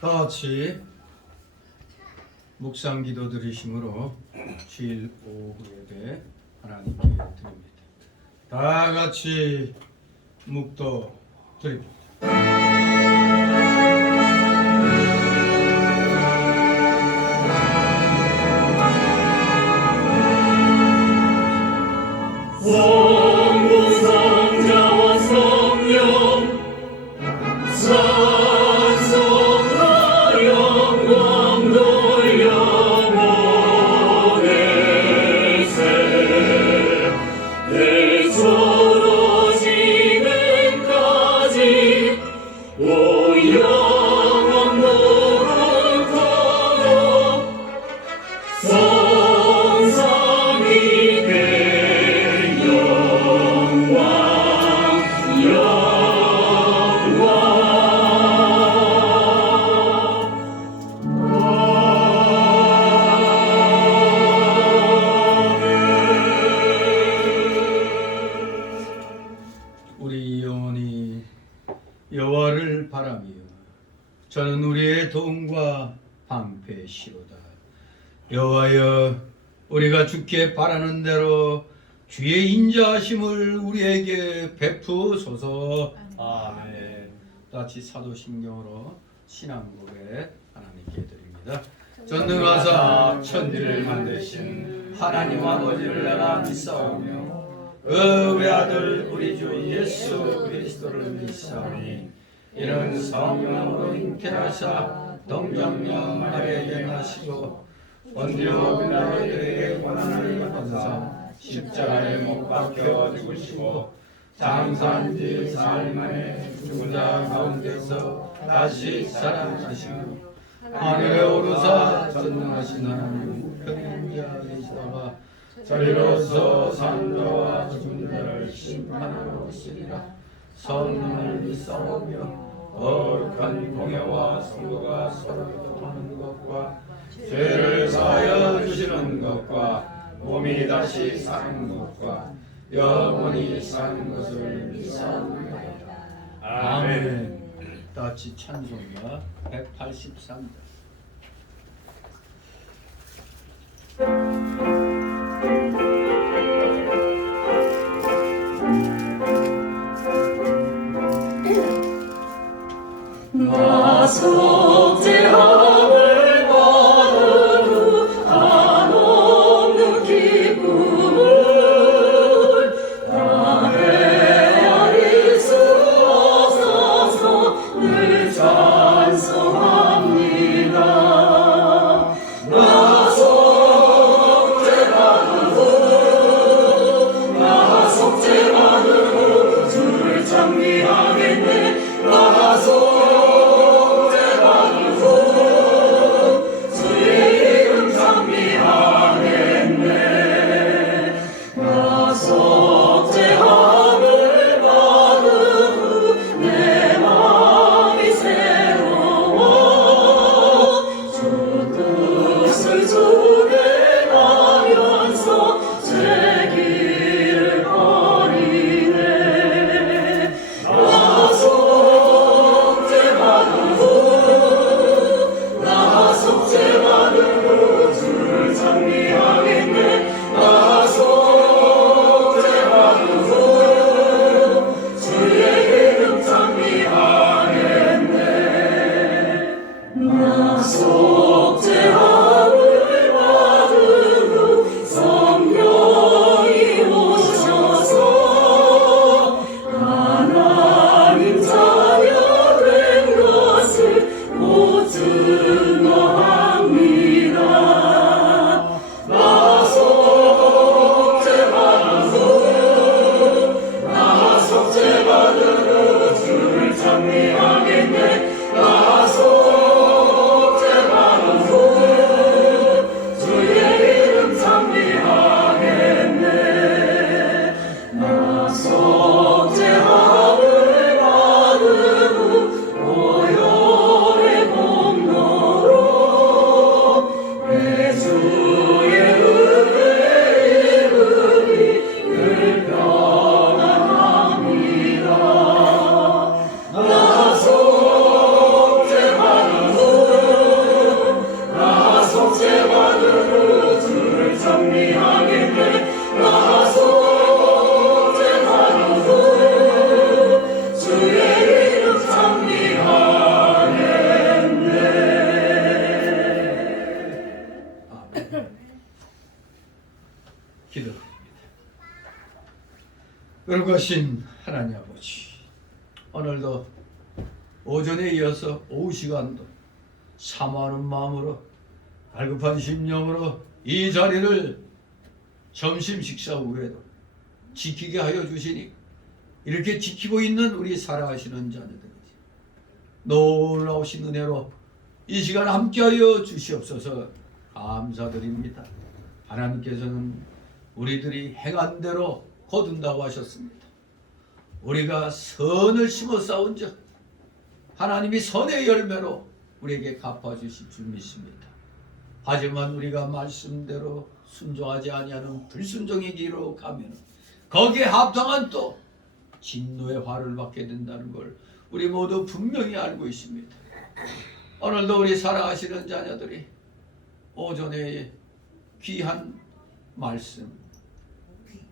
다 같이 묵상 기도 드리심으로 주일 오후 예배 하나님께 드립니다. 다 같이 묵도 드립니다. 우리 영혼이 여호와를 바라며 저는 우리의 도움과 방패시로다. 여호와여, 우리가 주께 바라는 대로 주의 인자하심을 우리에게 베푸소서. 아멘. 같이 사도신경으로 신앙 고백 하나님께 드립니다. 전능하사 천지를 만드신 하나님 아버지를 내가 믿사오며 그 외아들 우리 주 예수 그리스도를 믿사오니 이는 성령으로 잉태하사 동정녀 마리아에게 나시고 본디오 빌라도에게 고난을 받으사 십자가에 못 박혀 죽으시고 장사한 지 사흘 만에 죽은 자 가운데서 다시 살아나시고 하늘에 오르사 전능하신 하나님 우편의 자 계시다가 저리로서 산자와 죽은 자를 심판하러 오시리라. 성령을 믿사오며 거룩한 공회와 성도가 서로 교통하는 것과 죄를 사하여 주시는 것과 몸이 다시 사는 것과 영원히 사는 것을 믿사옵나이다. 아멘. 다같이 찬송가 183장. 나 속죄함을 받은 후 한없는 기쁨을 다 헤아릴 수 없어서 늘 찬송합니다. 나 속죄받은 후 주를 찬미하겠네. 나 속죄하면서 제 길을 버리네. 나 전능하신 하나님 아버지, 오늘도 오전에 이어서 오후 시간도 사모하는 마음으로 갈급한 심령으로 이 자리를 점심 식사 후에도 지키게 하여 주시니 이렇게 지키고 있는 우리 살아가시는 자녀들이지 놀라우신 은혜로 이 시간 함께하여 주시옵소서. 감사드립니다. 하나님께서는 우리들이 행한 대로 거둔다고 하셨습니다. 우리가 선을 심어 쌓은 즉 하나님이 선의 열매로 우리에게 갚아주실 줄 믿습니다. 하지만 우리가 말씀대로 순종하지 아니하는 불순종의 길로 가면 거기에 합당한 또 진노의 화를 받게 된다는 걸 우리 모두 분명히 알고 있습니다. 오늘도 우리 살아가시는 자녀들이 오전에 귀한 말씀,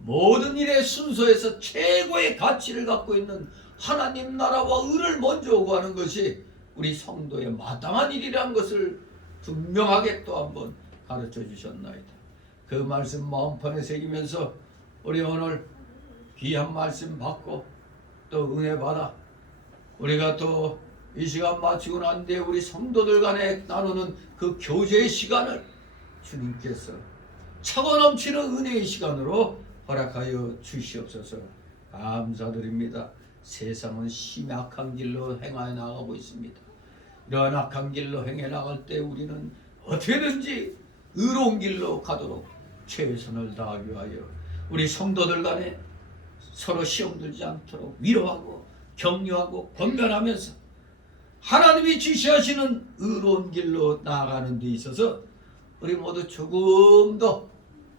모든 일의 순서에서 최고의 가치를 갖고 있는 하나님 나라와 의를 먼저 구하는 것이 우리 성도의 마땅한 일이라는 것을 분명하게 또 한번 가르쳐 주셨나이다. 그 말씀 마음판에 새기면서 우리 오늘 귀한 말씀 받고 또 은혜 받아 우리가 또 이 시간 마치고 난 뒤에 우리 성도들 간에 나누는 그 교제의 시간을 주님께서 차고 넘치는 은혜의 시간으로 허락하여 주시옵소서. 감사드립니다. 세상은 심히 악한 길로 행하여 나가고 있습니다. 이러한 악한 길로 행해 나갈 때 우리는 어떻게든지 의로운 길로 가도록 최선을 다하기 위하여 우리 성도들 간에 서로 시험 들지 않도록 위로하고 격려하고 권면하면서 하나님이 지시하시는 의로운 길로 나아가는 데 있어서 우리 모두 조금 더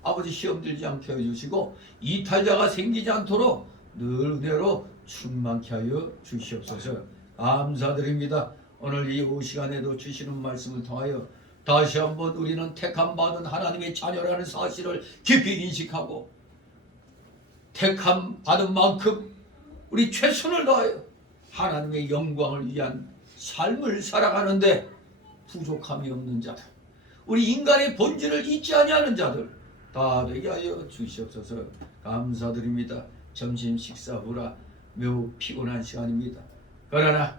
아버지 시험 들지 않게 해주시고 이탈자가 생기지 않도록 늘 은혜로 충만케 하여 주시옵소서. 감사드립니다. 오늘 이 오후 시간에도 주시는 말씀을 통하여 다시 한번 우리는 택함 받은 하나님의 자녀라는 사실을 깊이 인식하고 택함 받은 만큼 우리 최선을 다하여 하나님의 영광을 위한 삶을 살아가는데 부족함이 없는 자들, 우리 인간의 본질을 잊지 아니하는 자들 다 되게 하여 주시옵소서. 감사드립니다. 점심 식사 후라 매우 피곤한 시간입니다. 그러나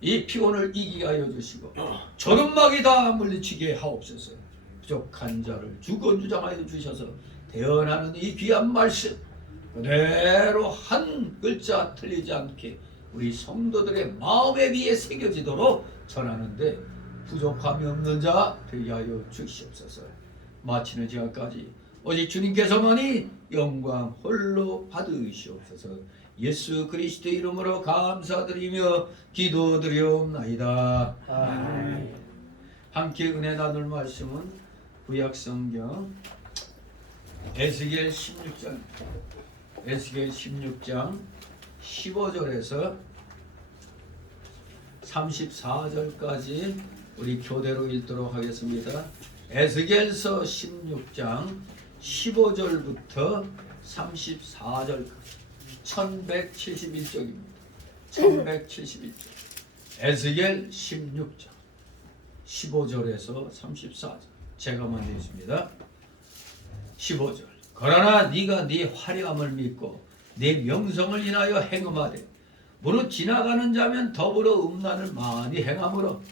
이 피곤을 이기게 하여 주시고 저녁막이 다 물리치게 하옵소서. 부족한 자를 주권주장하여 주셔서 대언하는 이 귀한 말씀 그대로 한 글자 틀리지 않게 우리 성도들의 마음에 위에 새겨지도록 전하는데 부족함이 없는 자 되게 하여 주시옵소서. 마치는 시간까지 오직 주님께서만이 영광 홀로 받으시옵소서. 예수 그리스도 이름으로 감사드리며 기도드리옵나이다. 아멘. 함께 은혜 나눌 말씀은 구약성경 에스겔 16장 15절에서 34절까지 우리 교대로 읽도록 하겠습니다. 에스겔서 16장 15절부터 34절까지 1171쪽입니다. 1171쪽 에스겔 16장 15절에서 34절 제가 먼저 읽습니다. 15절 그러나 네가 네 화려함을 믿고 네 명성을 인하여 행음하되 무릇 지나가는 자면 더불어 음란을 많이 행함으로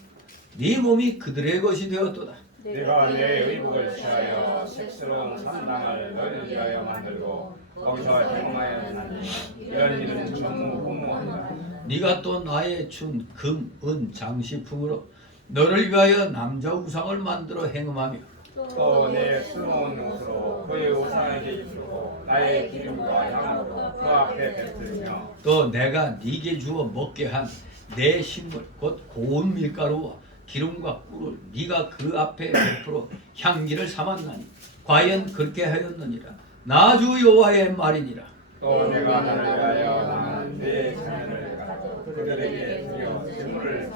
네 몸이 그들의 것이 되었도다. 내가 내 의복을 취하여 색스러운 산당을 너를 위하여 만들고 거기서 행음하였나니 이런 일은 전무후무하니라. 네가 또 나의 준 금, 은, 장식품으로 너를 위하여 남자 우상을 만들어 행음하며 또 내 수놓은 옷으로 그의 우상에게 입히고 나의 기름과 향으로 그 앞에 베풀며 또 내가 네게 주어 먹게 한 내 식물 곧 고운 밀가루와 기름과 꿀을 네가 그 앞에 베풀어 향기를 삼았나니 과연 그렇게 하였느니라. 나 주 여호와의 말이니라. 또 내가 너를 위하여 낳은 내 자녀를 갖고 그들에게 드려 제물을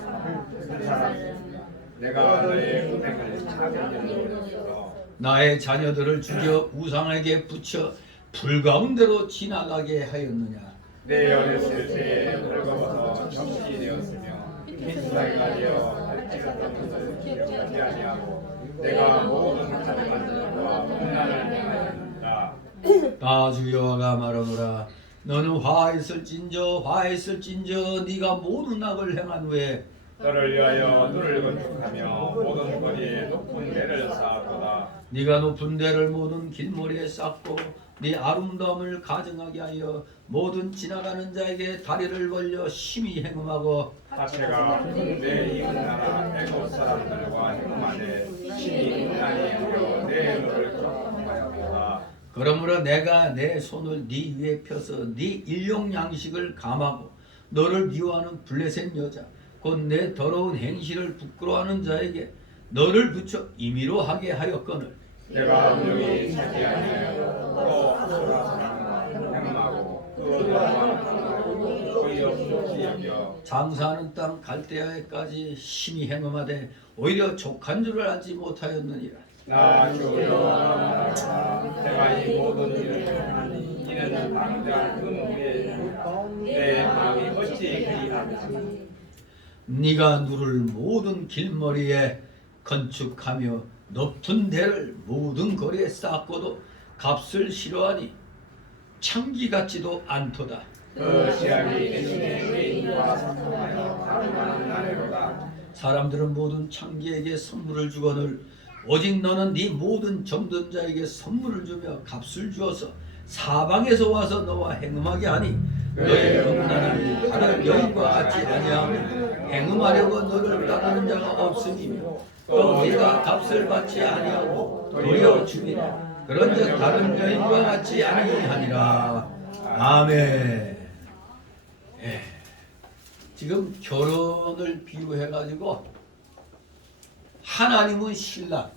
선사하며 내가 너의 은행을 차게 하였으므로 나의 자녀들을 죽여 우상에게 붙여 불 가운데로 지나가게 하였느냐. 내 어렸을 때에 늙어서 정신이 되었으며 빈수다기가 되어 햇빛 같은 것을 기억하지 아니하고 내가 모든 가증한 일과 음란을 행하였느니라. 나 주 여호와가 말하노라. 너는 화했을진저 네가 모든 악을 행한 후에 너를 위하여 눈을 건축하며 모든 거리에 높은 데를 쌓았도다. 네가 높은 데를 모든 길머리에 쌓고 네 아름다움을 가증하게 하여 모든 지나가는 자에게 다리를 벌려 심히 행음하고 자체가 내 이웃나라 애굽 사람들과 행만에 심히 음란히 여겨 내 눈을 건축하였도다. 그러므로 내가 내 손을 네 위에 펴서 네 일용 양식을 감하고 너를 미워하는 블레셋 여자 곧 내 더러운 행실을 부끄러워하는 자에게 너를 붙여 임의로 하게 하였거늘 내가 분명히 찾지 아니하여 또 아수라 사람과 행음하고 그 노망하고 거의 없이 여겨 장사하는 땅 갈대아에까지 심히 행음하되 오히려 족한 줄을 알지 못하였느니라. 나 주여 내가 이 모든 일을 행하니 이는 당장 내 마음이 어찌 그리하며 네가 누를 모든 길머리에 건축하며 높은 데를 모든 거리에 쌓고도 값을 싫어하니 창기 같지도 않도다. 그 시합이 대신에 외인과 상통하여 가름하는 나래로다. 사람들은 모든 창기에게 선물을 주거늘 오직 너는 네 모든 정든 자에게 선물을 주며 값을 주어서 사방에서 와서 너와 행음하게 하니 너의 음란함이 다른 여인과 같이 아니하며 행음하려고 너를 따르는 자가 없으니며 또 네가 값을 받지 아니하고 도리어 주니라. 그런즉 다른 여인과 같이 아니하니라. 아멘. 예. 지금 결혼을 비유해가지고 하나님은 신랑,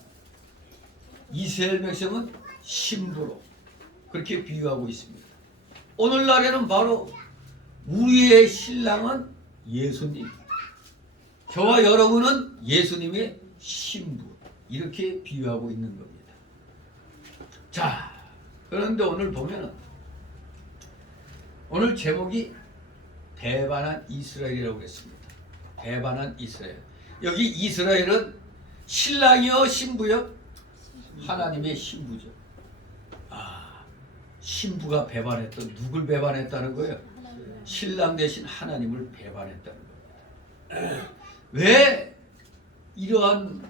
이스라엘 백성은 신부로 그렇게 비유하고 있습니다. 오늘날에는 바로 우리의 신랑은 예수님, 저와 여러분은 예수님의 신부 이렇게 비유하고 있는 겁니다. 자, 그런데 오늘 보면은 오늘 제목이 배반한 이스라엘이라고 했습니다. 배반한 이스라엘. 여기 이스라엘은 신랑이요 신부요? 하나님의 신부죠. 아, 신부가 배반했던 누굴 배반했다는 거예요? 신랑 대신 하나님을 배반했다는 겁니다. 왜 이러한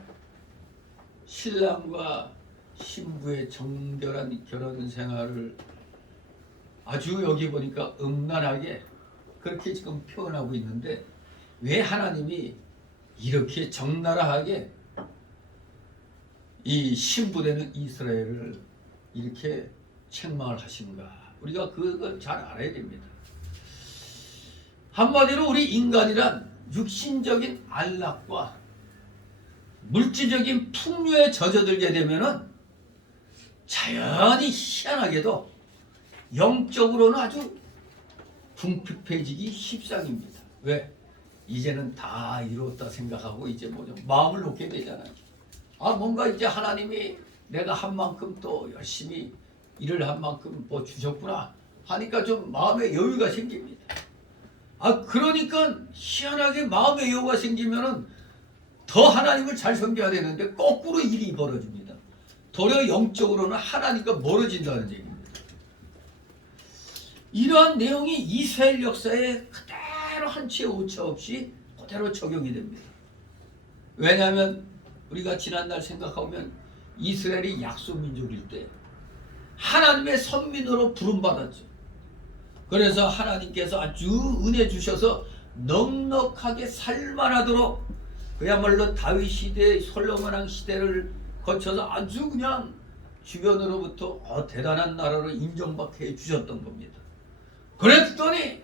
신랑과 신부의 정결한 결혼 생활을 아주 여기 보니까 음란하게 그렇게 지금 표현하고 있는데 왜 하나님이 이렇게 적나라하게 이 신부되는 이스라엘을 이렇게 책망을 하신가? 우리가 그걸 잘 알아야 됩니다. 한마디로 우리 인간이란 육신적인 안락과 물질적인 풍요에 젖어들게 되면은 자연히 희한하게도 영적으로는 아주 궁핍해지기 십상입니다. 왜? 이제는 다 이뤘다 생각하고 이제 뭐죠? 마음을 놓게 되잖아요. 아, 뭔가 이제 하나님이 내가 한 만큼 또 열심히 일을 한 만큼 뭐 주셨구나 하니까 좀 마음의 여유가 생깁니다. 아, 그러니까 희한하게 마음의 여유가 생기면은 더 하나님을 잘 섬겨야 되는데 거꾸로 일이 벌어집니다. 도리어 영적으로는 하나님과 멀어진다는 얘기입니다. 이러한 내용이 이스라엘 역사에 그대로 한치의 오차 없이 그대로 적용이 됩니다. 왜냐하면 우리가 지난날 생각하면 이스라엘이 약속민족일 때 하나님의 선민으로 부름받았죠. 그래서 하나님께서 아주 은혜 주셔서 넉넉하게 살만하도록 그야말로 다윗 시대, 솔로몬 왕 시대를 거쳐서 아주 그냥 주변으로부터 대단한 나라로 인정받게 해주셨던 겁니다. 그랬더니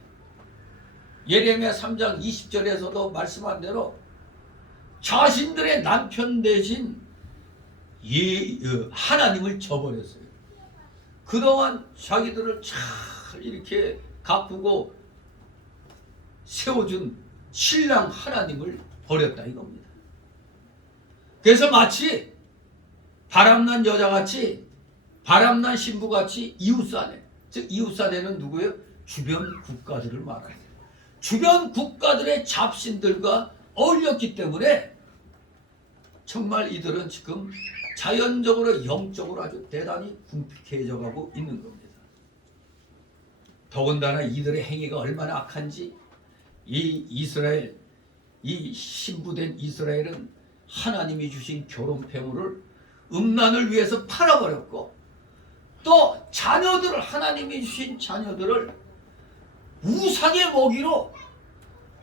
예레미야 3장 20절에서도 말씀한 대로 자신들의 남편 대신 하나님을 저버렸어요. 그동안 자기들을 잘 이렇게 가꾸고 세워준 신랑 하나님을 버렸다 이겁니다. 그래서 마치 바람난 여자같이 바람난 신부같이 이웃사내, 즉 이웃사내는 누구예요? 주변 국가들을 말하는 거예요. 주변 국가들의 잡신들과 어울렸기 때문에 정말 이들은 지금 자연적으로 영적으로 아주 대단히 궁핍해져 가고 있는 겁니다. 더군다나 이들의 행위가 얼마나 악한지 이 이스라엘, 이 신부된 이스라엘은 하나님이 주신 결혼 폐물을 음란을 위해서 팔아버렸고 또 자녀들을, 하나님이 주신 자녀들을 우상의 먹이로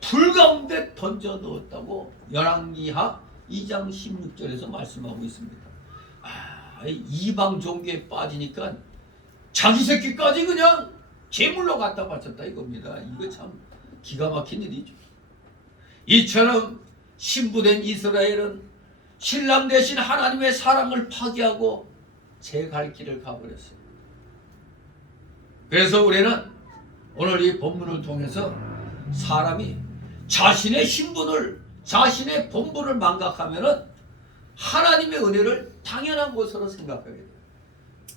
불 가운데 던져 넣었다고 열왕기하 2장 16절에서 말씀하고 있습니다. 이방 종교에 빠지니까 자기 새끼까지 그냥 제물로 갖다 바쳤다 이겁니다. 이거 참 기가 막힌 일이죠. 이처럼 신부된 이스라엘은 신랑 대신 하나님의 사랑을 파기하고 제 갈 길을 가버렸어요. 그래서 우리는 오늘 이 본문을 통해서 사람이 자신의 신분을, 자신의 본분을 망각하면은 하나님의 은혜를 당연한 것으로 생각하게 돼요.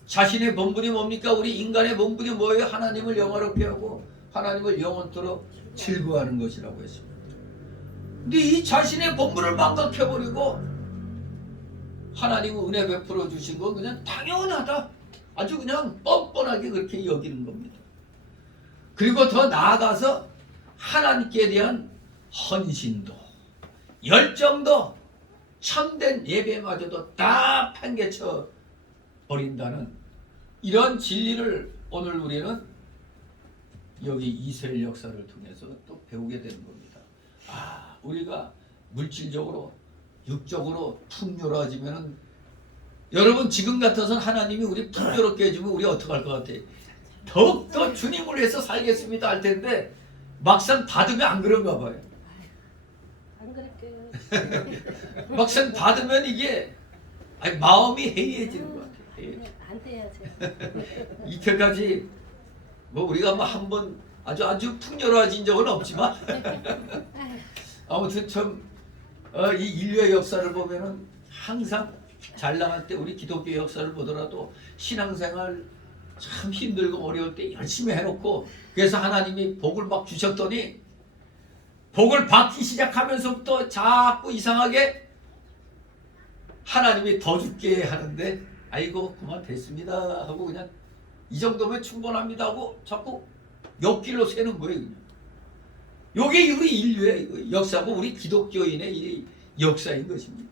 자신의 본분이 뭡니까? 우리 인간의 본분이 뭐예요? 하나님을 영화롭게 하고 하나님을 영원토록 즐거워하는 것이라고 했습니다. 근데 이 자신의 본분을 망각해버리고 하나님은 은혜 베풀어 주신 건 그냥 당연하다, 아주 그냥 뻔뻔하게 그렇게 여기는 겁니다. 그리고 더 나아가서 하나님께 대한 헌신도, 열정도, 참된 예배마저도 다 팽개쳐 버린다는 이런 진리를 오늘 우리는 여기 이스라엘 역사를 통해서 또 배우게 되는 겁니다. 우리가 물질적으로, 육적으로 풍요로워지면은, 여러분 지금 같아서는 하나님이 우리 풍요롭게 해주면 우리 어떡할 것 같아요? 더욱더 주님을 위해서 살겠습니다 할 텐데 막상 받으면 안 그런가 봐요. 안 그럴게요. 막상 받으면 이게 마음이 해이해지는 것 같아요. 해이해져. 안 돼야죠. 이때까지 뭐 우리가 뭐 한번 아주 풍요로워진 적은 없지만 아무튼 참 이 인류의 역사를 보면은 항상 잘 나갈 때 우리 기독교 역사를 보더라도 신앙생활 참 힘들고 어려울 때 열심히 해놓고 그래서 하나님이 복을 막 주셨더니 복을 받기 시작하면서부터 자꾸 이상하게 하나님이 더 줄게 하는데 아이고 그만 됐습니다 하고 그냥 이 정도면 충분합니다 하고 자꾸 옆길로 새는 거예요. 그냥. 요게 우리 인류의 역사고 우리 기독교인의 이 역사인 것입니다.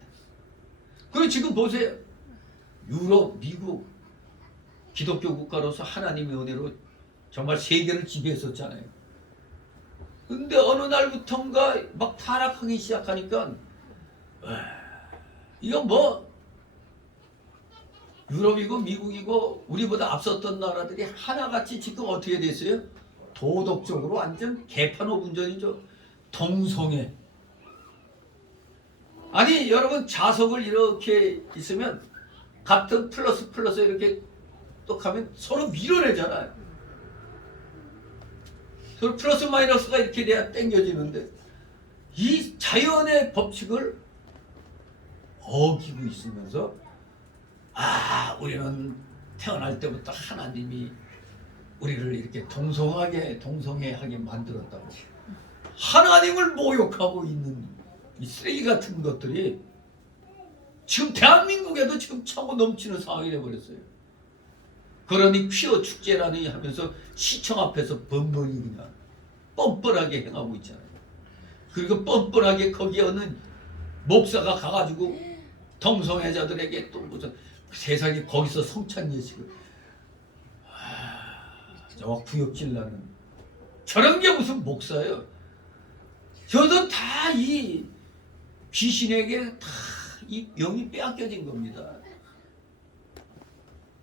그리고 지금 보세요. 유럽, 미국 기독교 국가로서 하나님의 은혜로 정말 세계를 지배했었잖아요. 근데 어느 날부턴가 막 타락하기 시작하니까 이건 뭐 유럽이고 미국이고 우리보다 앞섰던 나라들이 하나같이 지금 어떻게 됐어요? 도덕적으로 완전 개판오분전이죠. 동성애. 아니 여러분 자석을 이렇게 있으면 같은 플러스 이렇게 또 가면 서로 밀어내잖아요. 서로 플러스 마이너스가 이렇게 돼야 땡겨지는데 이 자연의 법칙을 어기고 있으면서 우리는 태어날 때부터 하나님이 우리를 이렇게 동성애하게 만들었다고 하나님을 모욕하고 있는 이 쓰레기 같은 것들이 지금 대한민국에도 지금 차고 넘치는 상황이 돼버렸어요. 그러니 퀴어 축제라니 하면서 시청 앞에서 번번이 그냥 뻔뻔하게 행하고 있잖아요. 그리고 뻔뻔하게 거기에 있는 목사가 가가지고 동성애자들에게 또 무슨 세상에 거기서 성찬 예식을 저 구역질 나는 저런 게 무슨 목사예요. 저도 다 이 귀신에게 다 이 영이 빼앗겨진 겁니다.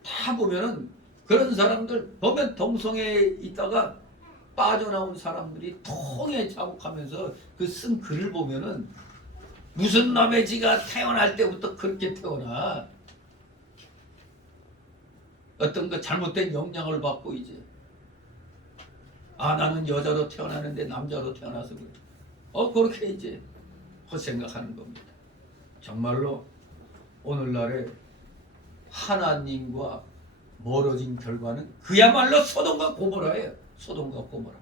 다 보면은 그런 사람들 보면 동성애에 있다가 빠져나온 사람들이 통에 자국하면서 그 쓴 글을 보면은 무슨 놈의 지가 태어날 때부터 그렇게 태어나 어떤 그 잘못된 영향을 받고 이제 나는 여자로 태어나는데 남자로 태어나서 그래. 그렇게 이제 헛생각하는 겁니다. 정말로 오늘날의 하나님과 멀어진 결과는 그야말로 소돔과 고모라예요. 소돔과 고모라.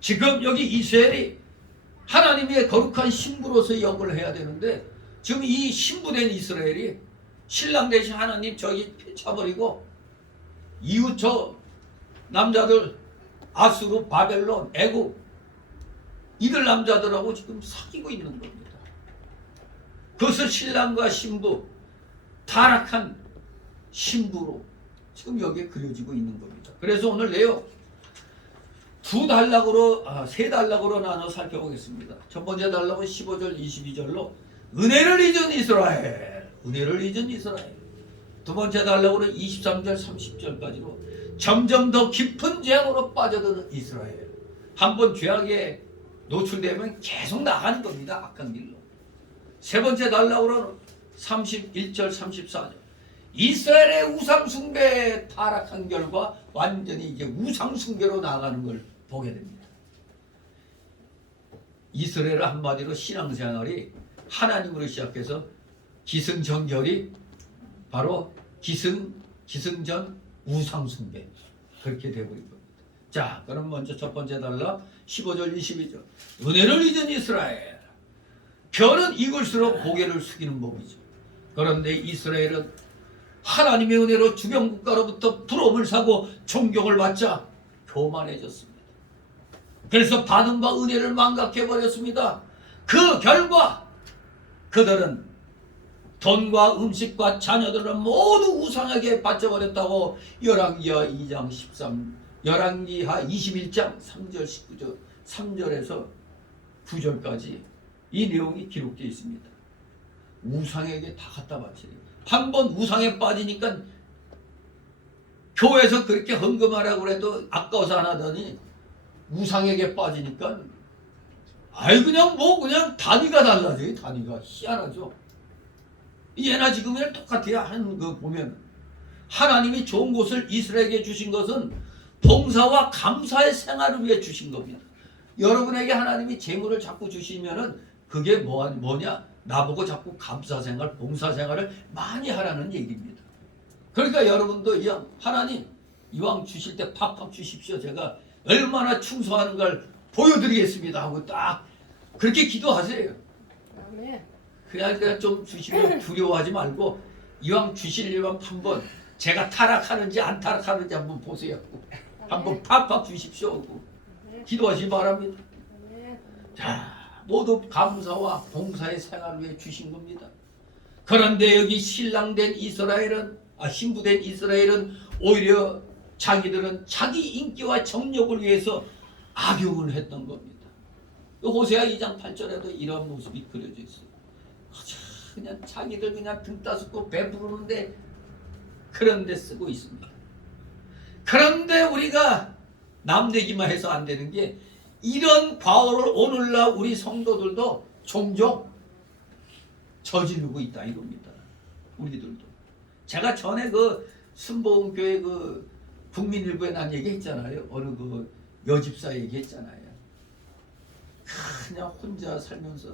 지금 여기 이스라엘이 하나님의 거룩한 신부로서 역을 해야 되는데 지금 이 신부된 이스라엘이 신랑 대신 하나님 저기 펴버리고 이웃 저 남자들 아수르, 바벨론, 애굽 이들 남자들하고 지금 사귀고 있는 겁니다. 그것을 신랑과 신부, 타락한 신부로 지금 여기에 그려지고 있는 겁니다. 그래서 오늘 내용 세 단락으로 나눠 살펴보겠습니다. 첫 번째 단락은 15절 22절로 은혜를 잊은 이스라엘, 은혜를 잊은 이스라엘. 두 번째 단락으로 23절 30절까지로 점점 더 깊은 죄악으로 빠져드는 이스라엘. 한번 죄악에 노출되면 계속 나가는 겁니다. 악한 길로. 세 번째 단락으로는 31절 34절 이스라엘의 우상숭배에 타락한 결과 완전히 이제 우상숭배로 나가는 걸 보게 됩니다. 이스라엘 한마디로 신앙생활이 하나님으로 시작해서 기승전결이 바로 기승전 우상숭배 그렇게 되어버린 겁니다. 자, 그럼 먼저 첫 번째 단락 15절 22절 은혜를 잊은 이스라엘. 별은 익을수록 고개를 숙이는 법이죠. 그런데 이스라엘은 하나님의 은혜로 주변 국가로부터 부러움을 사고 존경을 받자 교만해졌습니다. 그래서 받은 바 은혜를 망각해버렸습니다. 그 결과 그들은 돈과 음식과 자녀들은 모두 우상에게 바쳐버렸다고 열왕기하 2장 열왕기하 21장 3절 19절 3절에서 9절까지 이 내용이 기록되어 있습니다. 우상에게 다 갖다 바치래요. 한번 우상에 빠지니까 교회에서 그렇게 헌금하라고 해도 아까워서 안 하더니 우상에게 빠지니까 그냥 단위가 달라져요. 단위가 희한하죠. 예나 지금이랑 똑같아요. 하는 거 보면 하나님이 좋은 곳을 이스라엘에게 주신 것은 봉사와 감사의 생활을 위해 주신 겁니다. 여러분에게 하나님이 재물을 자꾸 주시면은 그게 뭐냐? 나보고 자꾸 감사생활, 봉사생활을 많이 하라는 얘기입니다. 그러니까 여러분도 하나님 이왕 주실 때 팍팍 주십시오. 제가 얼마나 충성하는 걸 보여드리겠습니다 하고 딱 그렇게 기도하세요. 아멘. 그냥 좀 주시면 두려워하지 말고 이왕 주시려면 한번 제가 타락하는지 안 타락하는지 한번 보세요. 한번 팍팍 주십시오. 기도하시기 바랍니다. 자, 모두 감사와 봉사의 생활을 위해 주신 겁니다. 그런데 여기 신부된 이스라엘은 오히려 자기들은 자기 인기와 정력을 위해서 악용을 했던 겁니다. 호세아 2장 8절에도 이런 모습이 그려져 있어요. 그냥 자기들 그냥 등 따스고 베푸르는데 그런 데 쓰고 있습니다. 그런데 우리가 남대기만 해서 안 되는 게 이런 과오를 오늘날 우리 성도들도 종종 저지르고 있다 이겁니다. 우리들도. 제가 전에 그 순복음교회 그 국민일보에 난 얘기했잖아요. 어느 그 여집사 얘기했잖아요. 그냥 혼자 살면서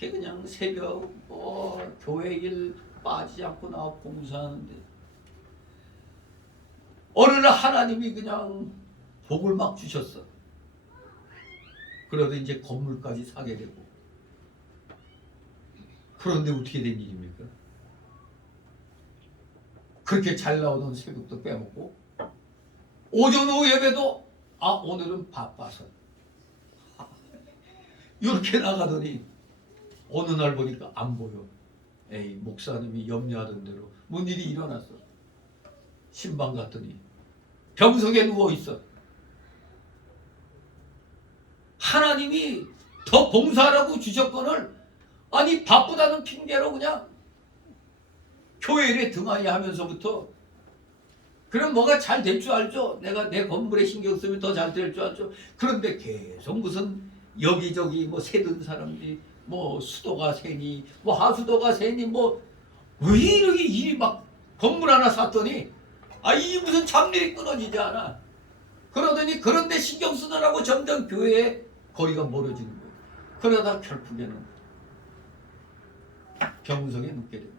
그냥 새벽 교회 일 빠지지 않고 나와 봉사하는데 어느 날 하나님이 그냥 복을 막 주셨어. 그러다 이제 건물까지 사게 되고. 그런데 어떻게 된 일입니까? 그렇게 잘 나오던 새벽도 빼먹고 오전 오후 예배도 오늘은 바빠서 이렇게 나가더니 어느 날 보니까 안 보여. 목사님이 염려하던 대로 뭔 일이 일어났어. 신방 갔더니 병석에 누워있어. 하나님이 더 봉사하라고 주셨거늘 바쁘다는 핑계로 그냥 교회 일에 등한히 하면서부터 그럼 뭐가 잘 될 줄 알죠. 내가 내 건물에 신경 쓰면 더 잘 될 줄 알죠. 그런데 계속 무슨 여기저기 새든 사람들이 수도가 새니 하수도가 새니 왜 이렇게 일이 막 건물 하나 샀더니 이게 무슨 잡일이 끊어지지 않아. 그러더니 그런데 신경 쓰느라고 점점 교회에 거리가 멀어지는 거예요. 그러다 결국에는 병석에 눕게 됩니다.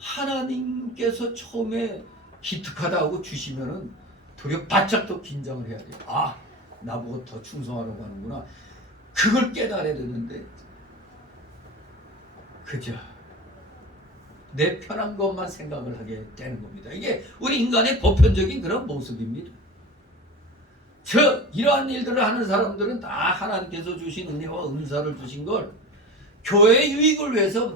하나님께서 처음에 기특하다고 주시면은 도리어 바짝 더 긴장을 해야 돼요. 나보고 더 충성하라고 하는구나. 그걸 깨달아야 되는데 그저 내 편한 것만 생각을 하게 되는 겁니다. 이게 우리 인간의 보편적인 그런 모습입니다. 이러한 일들을 하는 사람들은 다 하나님께서 주신 은혜와 은사를 주신 걸 교회의 유익을 위해서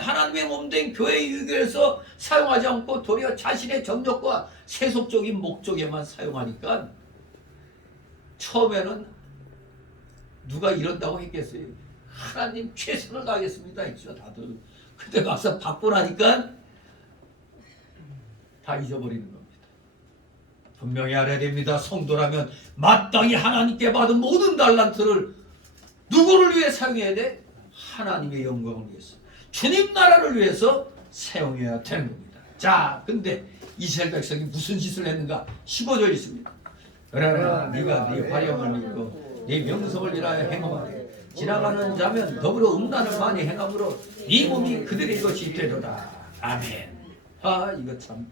하나님의 몸된 교회의 유익을 위해서 사용하지 않고 도리어 자신의 정욕과 세속적인 목적에만 사용하니까 처음에는 누가 이런다고 했겠어요? 하나님 최선을 다하겠습니다 했죠 다들. 근데 막상 받고 나니까 다 잊어버리는 겁니다. 분명히 알아야 됩니다. 성도라면 마땅히 하나님께 받은 모든 달란트를 누구를 위해 사용해야 돼? 하나님의 영광을 위해서, 주님 나라를 위해서 사용해야 되는 겁니다. 자, 근데 이스라엘 백성이 무슨 짓을 했는가? 15절 있습니다. 그러나 네가 네 화령을 믿고 네 명성을 위하여 행함하되 지나가는 자면 더불어 음란을 많이 행함으로 네 몸이 그들의 것이 되도다. 아멘. 이거 참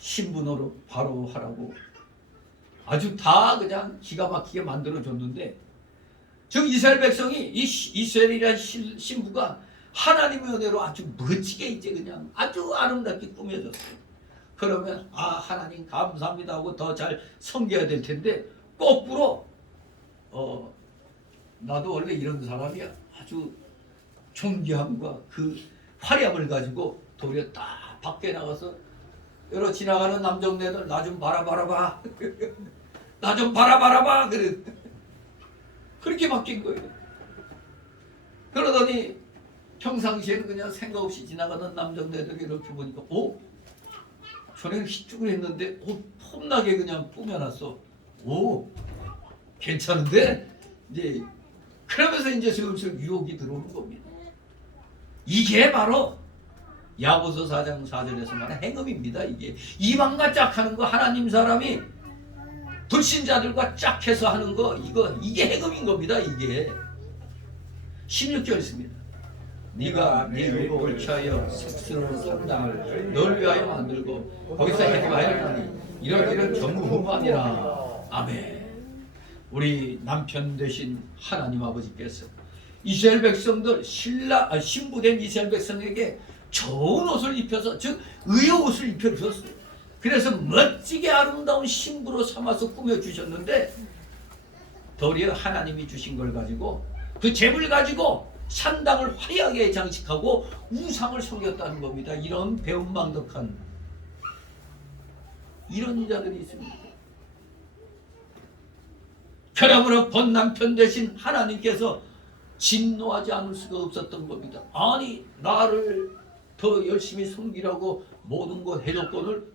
신분으로 바로 하라고 아주 다 그냥 기가 막히게 만들어줬는데, 즉 이스라엘 백성이 이스라엘이라는 신부가 하나님의 은혜로 아주 멋지게 이제 그냥 아주 아름답게 꾸며졌어요. 그러면 하나님 감사합니다 하고 더 잘 섬겨야 될 텐데, 거꾸로 나도 원래 이런 사람이야. 아주 존귀함과 그 화려함을 가지고 도리어 딱 밖에 나가서 여러 지나가는 남정네들 나 좀 바라봐라 나 좀 바라봐라 그래. 그렇게 바뀐 거예요. 그러더니 평상시에는 그냥 생각 없이 지나가는 남정네들이 이렇게 보니까 저는 희죽을 했는데 폼나게 그냥 꾸며놨어. 괜찮은데? 이제 그러면서 이제 슬슬 유혹이 들어오는 겁니다. 이게 바로 야고보서 4장 4절에서 말하는 행음입니다. 이게 이방과 짝하는 거, 하나님 사람이 불신자들과 짝해서 하는 거, 이게 행음인 겁니다. 이게 16절 있습니다. 네가 네 의복을 취하여 색스러운 상담을 널 위하여 만들고 거기서 해하였나니 이런 전무후무하니라. 아멘. 우리 남편 되신 하나님 아버지께서 이스라엘 백성들 신부된 이스라엘 백성에게 좋은 옷을 입혀서, 즉 의의 옷을 입혀주셨어요. 그래서 멋지게 아름다운 신부로 삼아서 꾸며주셨는데, 도리어 하나님이 주신 걸 가지고 그 재물 가지고 산당을 화려하게 장식하고 우상을 섬겼다는 겁니다. 이런 배은망덕한 이런 자들이 있습니다. 그러므로 본 남편 대신 하나님께서 진노하지 않을 수가 없었던 겁니다. 아니, 나를 더 열심히 섬기라고 모든 것 해줬건을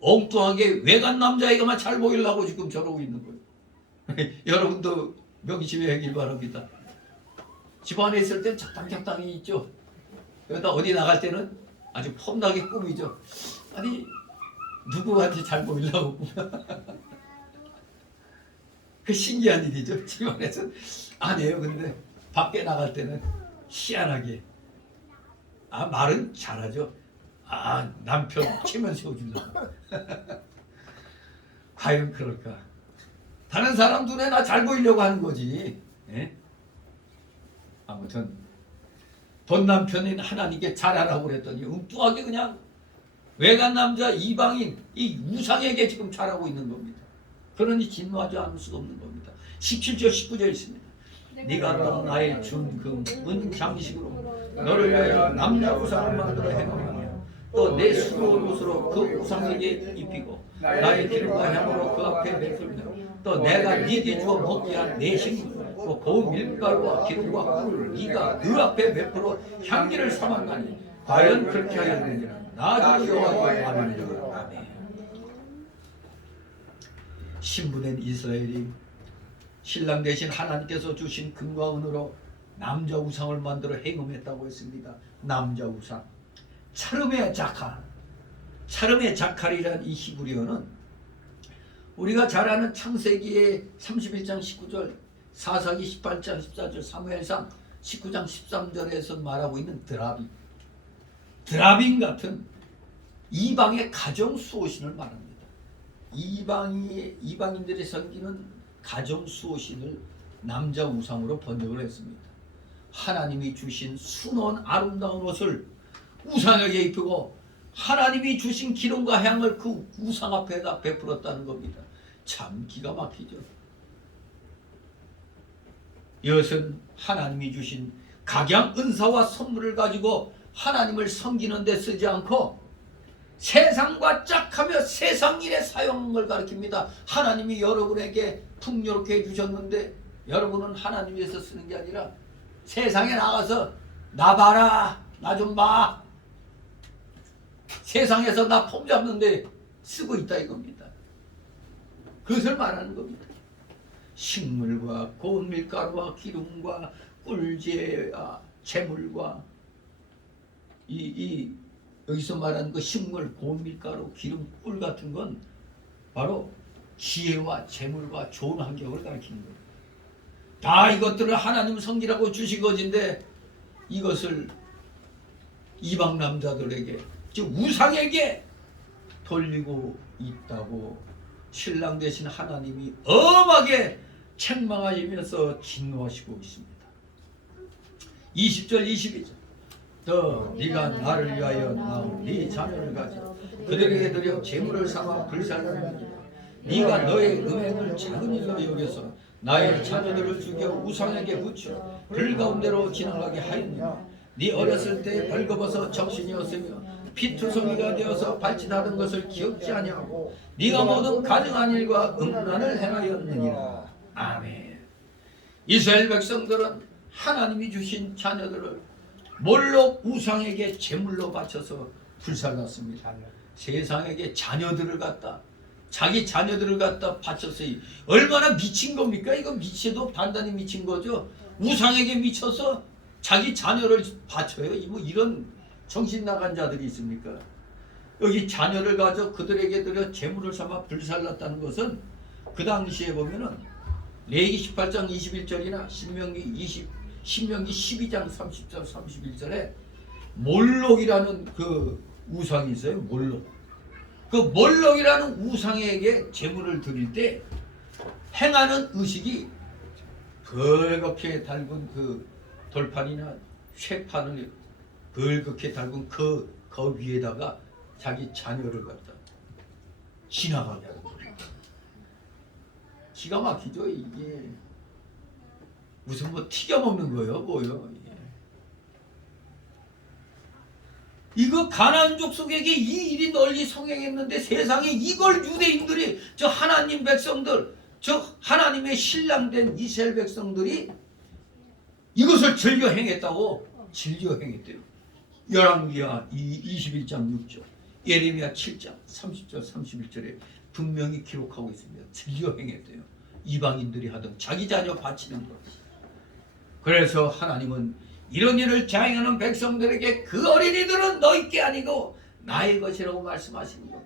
엉뚱하게 외간 남자에게만 잘 보이려고 지금 저러고 있는 거예요. 여러분도 명심해야 하길 바랍니다. 집안에 있을 땐 적당히 있죠. 그러다 어디 나갈 때는 아주 폼나게 꾸미죠. 아니, 누구한테 잘 보이려고 그 신기한 일이죠. 집안에서 안 해요. 근데 밖에 나갈 때는 희한하게 말은 잘하죠. 남편 체면 세워주려고. 과연 그럴까? 다른 사람 눈에 나 잘 보이려고 하는 거지. 예? 아무튼 본 남편인 하나님께 잘하라고 그랬더니 엉뚱하게 그냥 외간 남자 이방인 이 우상에게 지금 잘하고 있는 겁니다. 그러니 진노하지 않을 수가 없는 겁니다. 17절 19절 있습니다. 네가 또 나의 준 그 은 장식으로 너를 위하여 남자 우상을 만들어 행하며 또 내 수고한 옷으로 그 우상에게 입히고 나의 기름과 향으로 그 앞에 베풀며 또 내가 네게 주어 먹게 한 내 식물 또 고운 밀가루와 기름과 꿀을 네가 그 앞에 베풀어 향기를 삼았나니 과연 그렇게 하였느니라. 나도 여호와의 말이니라. 아멘. 신부된 이스라엘이 신랑 대신 하나님께서 주신 금과 은으로 남자 우상을 만들어 행음했다고 했습니다. 남자 우상. 차름의 자칼이라는 이 히브리어는 우리가 잘 아는 창세기의 31장 19절, 사사기 18장 14절, 사무엘상 19장 13절에서 말하고 있는 드라빔 같은 이방의 가정 수호신을 말합니다. 이방인들이 섬기는 가정 수호신을 남자 우상으로 번역을 했습니다. 하나님이 주신 순한 아름다운 옷을 우상에게 입히고 하나님이 주신 기름과 향을 그 우상 앞에다 베풀었다는 겁니다. 참 기가 막히죠. 이것은 하나님이 주신 각양 은사와 선물을 가지고 하나님을 섬기는 데 쓰지 않고 세상과 짝하며 세상 일에 사용한 걸 가르칩니다. 하나님이 여러분에게 풍요롭게 해주셨는데 여러분은 하나님께서 쓰는 게 아니라 세상에 나가서 나 봐라, 나 좀 봐, 세상에서 나 폼 잡는데 쓰고 있다 이겁니다. 그것을 말하는 겁니다. 식물과 고운 밀가루와 기름과 꿀제와 재물과 여기서 말하는 그 식물, 고운 밀가루, 기름, 꿀 같은 건 바로 지혜와 재물과 좋은 환경을 가리키는 거예요. 다 이것들을 하나님 섬기라고 주신 것인데 이것을 이방 남자들에게, 즉 우상에게 돌리고 있다고 신랑 되신 하나님이 엄하게 책망하시면서 진노하시고 있습니다. 20절 22절 또 네가 나를 위하여 낳은 네 자녀를 가져 그들에게 드려 재물을 삼아 불살라느니라. 네가 너의 음행을 작은 일로 여겨서 나의 자녀들을 죽여 우상에게 붙여 불 가운데로 지나가게 하였느니라. 네 어렸을 때 벌거벗어 정신이었으며 피투성이가 되어서 발짓하던 것을 기억지 아니하고 네가 모든 가증한 일과 음란을 행하였느니라. 아멘. 이스라엘 백성들은 하나님이 주신 자녀들을 몰록 우상에게 제물로 바쳐서 불살랐습니다. 세상에게 자녀들을 갖다, 자기 자녀들을 갖다 바쳤어요. 얼마나 미친 겁니까? 이거 미쳐도 단단히 미친 거죠. 우상에게 미쳐서 자기 자녀를 바쳐요. 뭐 이런 정신 나간 자들이 있습니까? 여기 자녀를 가져 그들에게 드려 제물을 삼아 불살랐다는 것은 그 당시에 보면은 레위기 18장 21절이나 신명기 12장 30절 31절에 몰록이라는 그 우상이 있어요. 몰록. 그 몰록이라는 우상에게 제물을 드릴 때 행하는 의식이 벌겋게 달군 그 돌판이나 쇠판을 벌겋게 달군 그 위에다가 자기 자녀를 갖다 지나가게 하는 거예요. 기가 막히죠 이게. 무슨 뭐 튀겨 먹는 거예요 뭐요. 이거 가나안 족속에게 이 일이 널리 성행했는데 세상에 이걸 유대인들이, 저 하나님 백성들, 저 하나님의 신랑된 이스라엘 백성들이 이것을 즐겨 행했다고. 즐겨 행했대요. 열왕기하 21장 6절, 예레미야 7장 30절 31절에 분명히 기록하고 있습니다. 즐겨 행했대요. 이방인들이 하던 자기 자녀 바치는 것. 그래서 하나님은 이런 일을 자행하는 백성들에게 그 어린이들은 너희께 아니고 나의 것이라고 말씀하시는 것.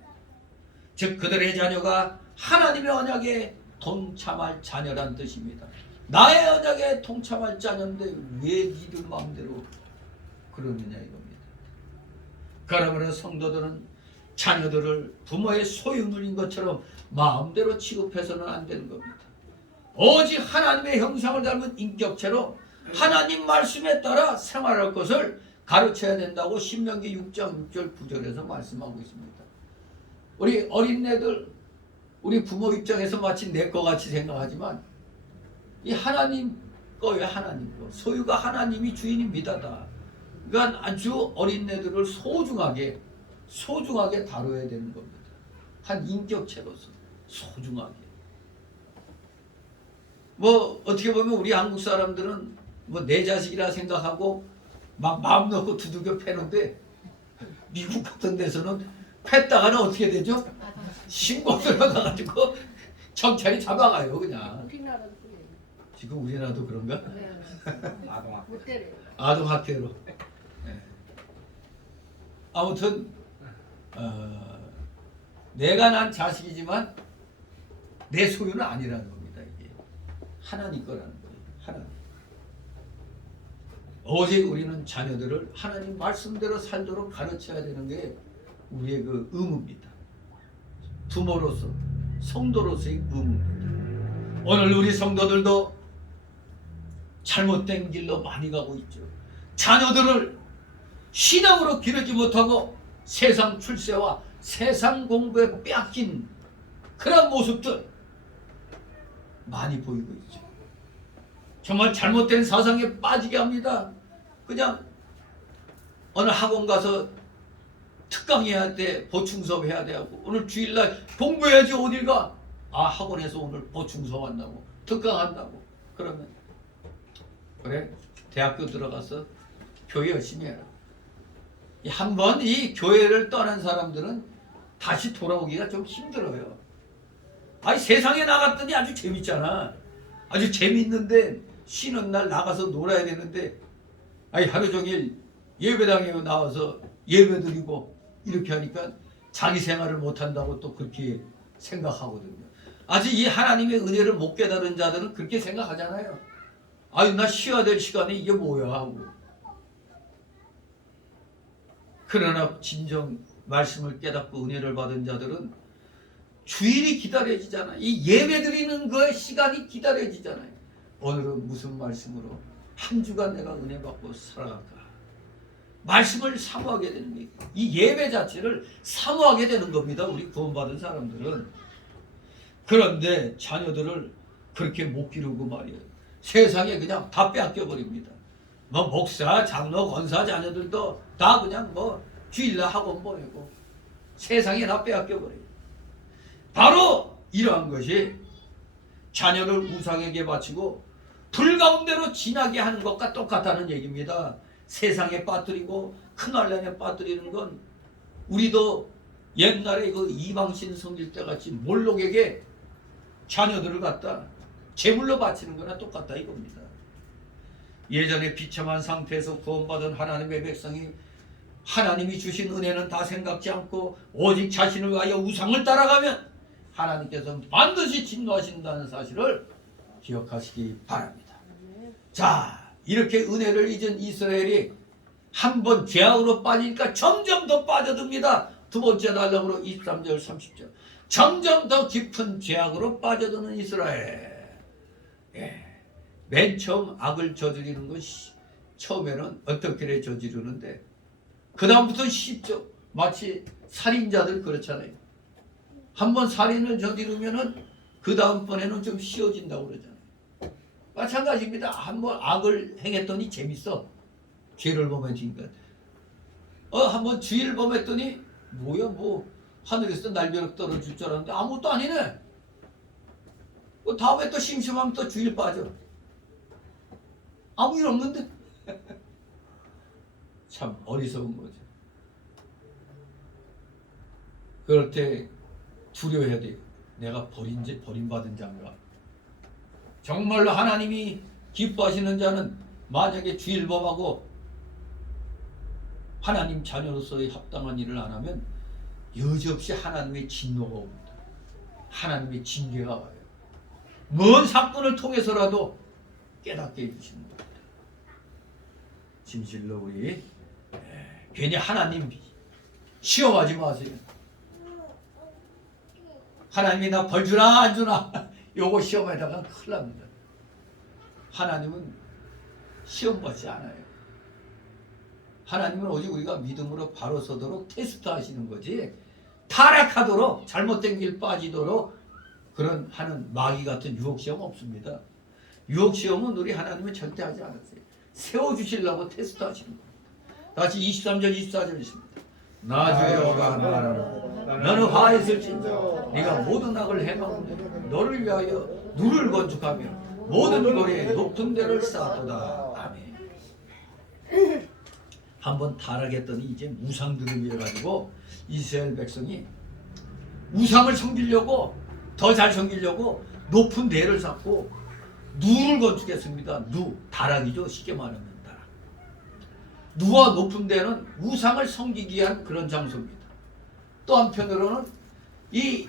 즉 그들의 자녀가 하나님의 언약에 동참할 자녀란 뜻입니다. 나의 언약에 동참할 자녀인데 왜 니들 마음대로 그러느냐 이겁니다. 그러므로 성도들은 자녀들을 부모의 소유물인 것처럼 마음대로 취급해서는 안 되는 겁니다. 오직 하나님의 형상을 닮은 인격체로 하나님 말씀에 따라 생활할 것을 가르쳐야 된다고 신명기 6장 6절 9절에서 말씀하고 있습니다. 우리 어린애들, 우리 부모 입장에서 마치 내 거 같이 생각하지만 이 하나님 거예요. 하나님 거. 소유가 하나님이 주인입니다. 다. 그러니까 아주 어린애들을 소중하게 다뤄야 되는 겁니다. 한 인격체로서 소중하게. 뭐 어떻게 보면 우리 한국 사람들은 뭐 내 자식이라 생각하고 막 마음 놓고 두들겨 패는데 미국 같은 데서는 팼다가는 어떻게 되죠? 신고 들어가가지고 경찰이 잡아가요 그냥. 우리나라도 그래요. 지금 우리나라도 그런가? 네. 아동학. 못 때려요. 아동학대로. 네. 아무튼 내가 난 자식이지만 내 소유는 아니라는 겁니다. 이게 하나님 거라는 거예요. 하나님. 오직 우리는 자녀들을 하나님 말씀대로 살도록 가르쳐야 되는 게 우리의 그 의무입니다. 부모로서, 성도로서의 의무입니다. 오늘 우리 성도들도 잘못된 길로 많이 가고 있죠. 자녀들을 신앙으로 기르지 못하고 세상 출세와 세상 공부에 빼앗긴 그런 모습들 많이 보이고 있죠. 정말 잘못된 사상에 빠지게 합니다. 그냥 어느 학원 가서 특강해야 돼, 보충 수업 해야 돼 하고, 오늘 주일날 공부해야지 어딜 가? 아, 학원에서 오늘 보충 수업 한다고, 특강한다고. 그러면 그래, 대학교 들어가서 교회 열심히 해라. 한번 이 교회를 떠난 사람들은 다시 돌아오기가 좀 힘들어요. 아니, 세상에 나갔더니 아주 재밌잖아. 아주 재밌는데 쉬는 날 나가서 놀아야 되는데, 아니, 하루 종일 예배당에 나와서 예배 드리고 이렇게 하니까 자기 생활을 못한다고 또 그렇게 생각하거든요. 아직 이 하나님의 은혜를 못 깨달은 자들은 그렇게 생각하잖아요. 아유, 나 쉬어야 될 시간에 이게 뭐야 하고. 그러나 진정 말씀을 깨닫고 은혜를 받은 자들은 주일이 기다려지잖아요. 이 예배 드리는 그 시간이 기다려지잖아요. 오늘은 무슨 말씀으로 한 주간 내가 은혜 받고 살아갈까? 말씀을 사모하게 되는 거예요. 이 예배 자체를 사모하게 되는 겁니다. 우리 구원받은 사람들은. 그런데 자녀들을 그렇게 못 기르고 말이에요. 세상에 그냥 다 빼앗겨버립니다. 뭐 목사, 장로, 권사 자녀들도 다 그냥 뭐 주일날 학원 보내고 세상에 다 빼앗겨버려요. 바로 이러한 것이 자녀를 우상에게 바치고 불 가운데로 지나게 하는 것과 똑같다는 얘기입니다. 세상에 빠뜨리고 큰알량에 빠뜨리는 건 우리도 옛날에 그 이방신 섬길 때 같이 몰록에게 자녀들을 갖다 제물로 바치는 거나 똑같다 이겁니다. 예전에 비참한 상태에서 구원받은 하나님의 백성이 하나님이 주신 은혜는 다 생각지 않고 오직 자신을 위하여 우상을 따라가면 하나님께서 반드시 진노하신다는 사실을 기억하시기 바랍니다. 자, 이렇게 은혜를 잊은 이스라엘이 한번 죄악으로 빠지니까 점점 더 빠져듭니다. 두 번째 단락으로 23절 30절 점점 더 깊은 죄악으로 빠져드는 이스라엘. 맨 처음 악을 저지르는 것이 처음에는 어떻게 저지르는데 그 다음부터는 쉽죠. 마치 살인자들 그렇잖아요. 한번 살인을 저지르면은 그 다음번에는 좀 쉬워진다고 그러잖아요. 마찬가지입니다. 한번 악을 행했더니 재밌어. 죄를 범했으니까. 한번 주의를 범했더니 뭐야 뭐 하늘에서 날벼락 떨어질 줄 알았는데 아무것도 아니네. 다음에 또 심심하면 또 주일 빠져. 아무 일 없는데. 참 어리석은 거죠. 그럴 때 두려워해야 돼요. 내가 버림받은 자인가. 정말로 하나님이 기뻐하시는 자는 만약에 주일 범하고 하나님 자녀로서의 합당한 일을 안 하면 여지없이 하나님의 진노가 옵니다. 하나님의 징계가 와요. 먼 사건을 통해서라도 깨닫게 해주시는 겁니다. 진실로 우리 괜히 하나님 시험하지 마세요. 하나님이 나 벌 주나 안 주나 요거 시험에다가 큰일 납니다. 하나님은 시험 받지 않아요. 하나님은 오직 우리가 믿음으로 바로 서도록 테스트 하시는 거지 타락하도록 잘못된 길 빠지도록 그런 하는 마귀 같은 유혹시험 없습니다. 유혹시험은 우리 하나님은 절대 하지 않았어요. 세워주시려고 테스트 하시는 겁니다. 다시 23절 24절 있습니다. 나 주여가 말하노 너는 화했을진저 네가 모든 악을 행하오니 너를 위하여 누를 건축하며 모든 거리에 높은 데를 쌓았도다. 아멘. 한번 타락했더니 이제 우상들을 가지고 이스라엘 백성이 우상을 섬기려고 더 잘 섬기려고 높은 데를 쌓고 누를 건축했습니다. 다락이죠. 쉽게 말하면 다락. 누와 높은 데는 우상을 섬기기 위한 그런 장소입니다. 또 한편으로는 이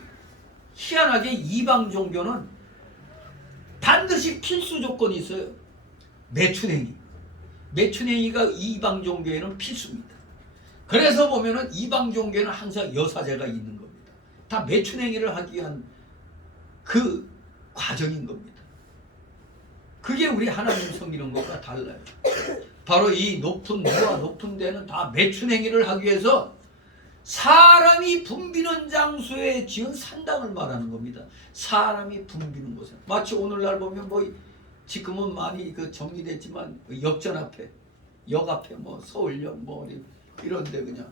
희한하게 이방 종교는 반드시 필수 조건이 있어요. 매춘행위. 매춘행위가 이방 종교에는 필수입니다. 그래서 보면은 이방 종교에는 항상 여사제가 있는 겁니다. 다 매춘행위를 하기 위한 그 과정인 겁니다. 그게 우리 하나님 섬기는 것과 달라요. 바로 이 높은 무와 높은 데는 다 매춘 행위를 하기 위해서 사람이 붐비는 장소에 지은 산당을 말하는 겁니다. 사람이 붐비는 곳에. 마치 오늘날 보면 뭐 지금은 많이 그 정리됐지만 역전 앞에, 역 앞에 뭐 서울역 뭐 어디 이런데 그냥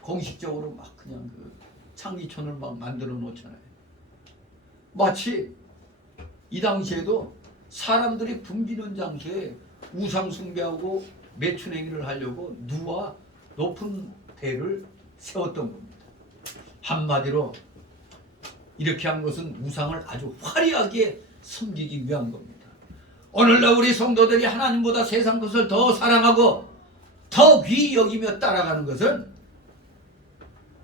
공식적으로 막 그냥 그 창기촌을 막 만들어 놓잖아요. 마치 이 당시에도 사람들이 붐비는 장소에 우상 숭배하고 매춘 행위를 하려고 누와 높은 대를 세웠던 겁니다. 한마디로 이렇게 한 것은 우상을 아주 화려하게 섬기기 위한 겁니다. 오늘날 우리 성도들이 하나님보다 세상 것을 더 사랑하고 더 귀히 여기며 따라가는 것은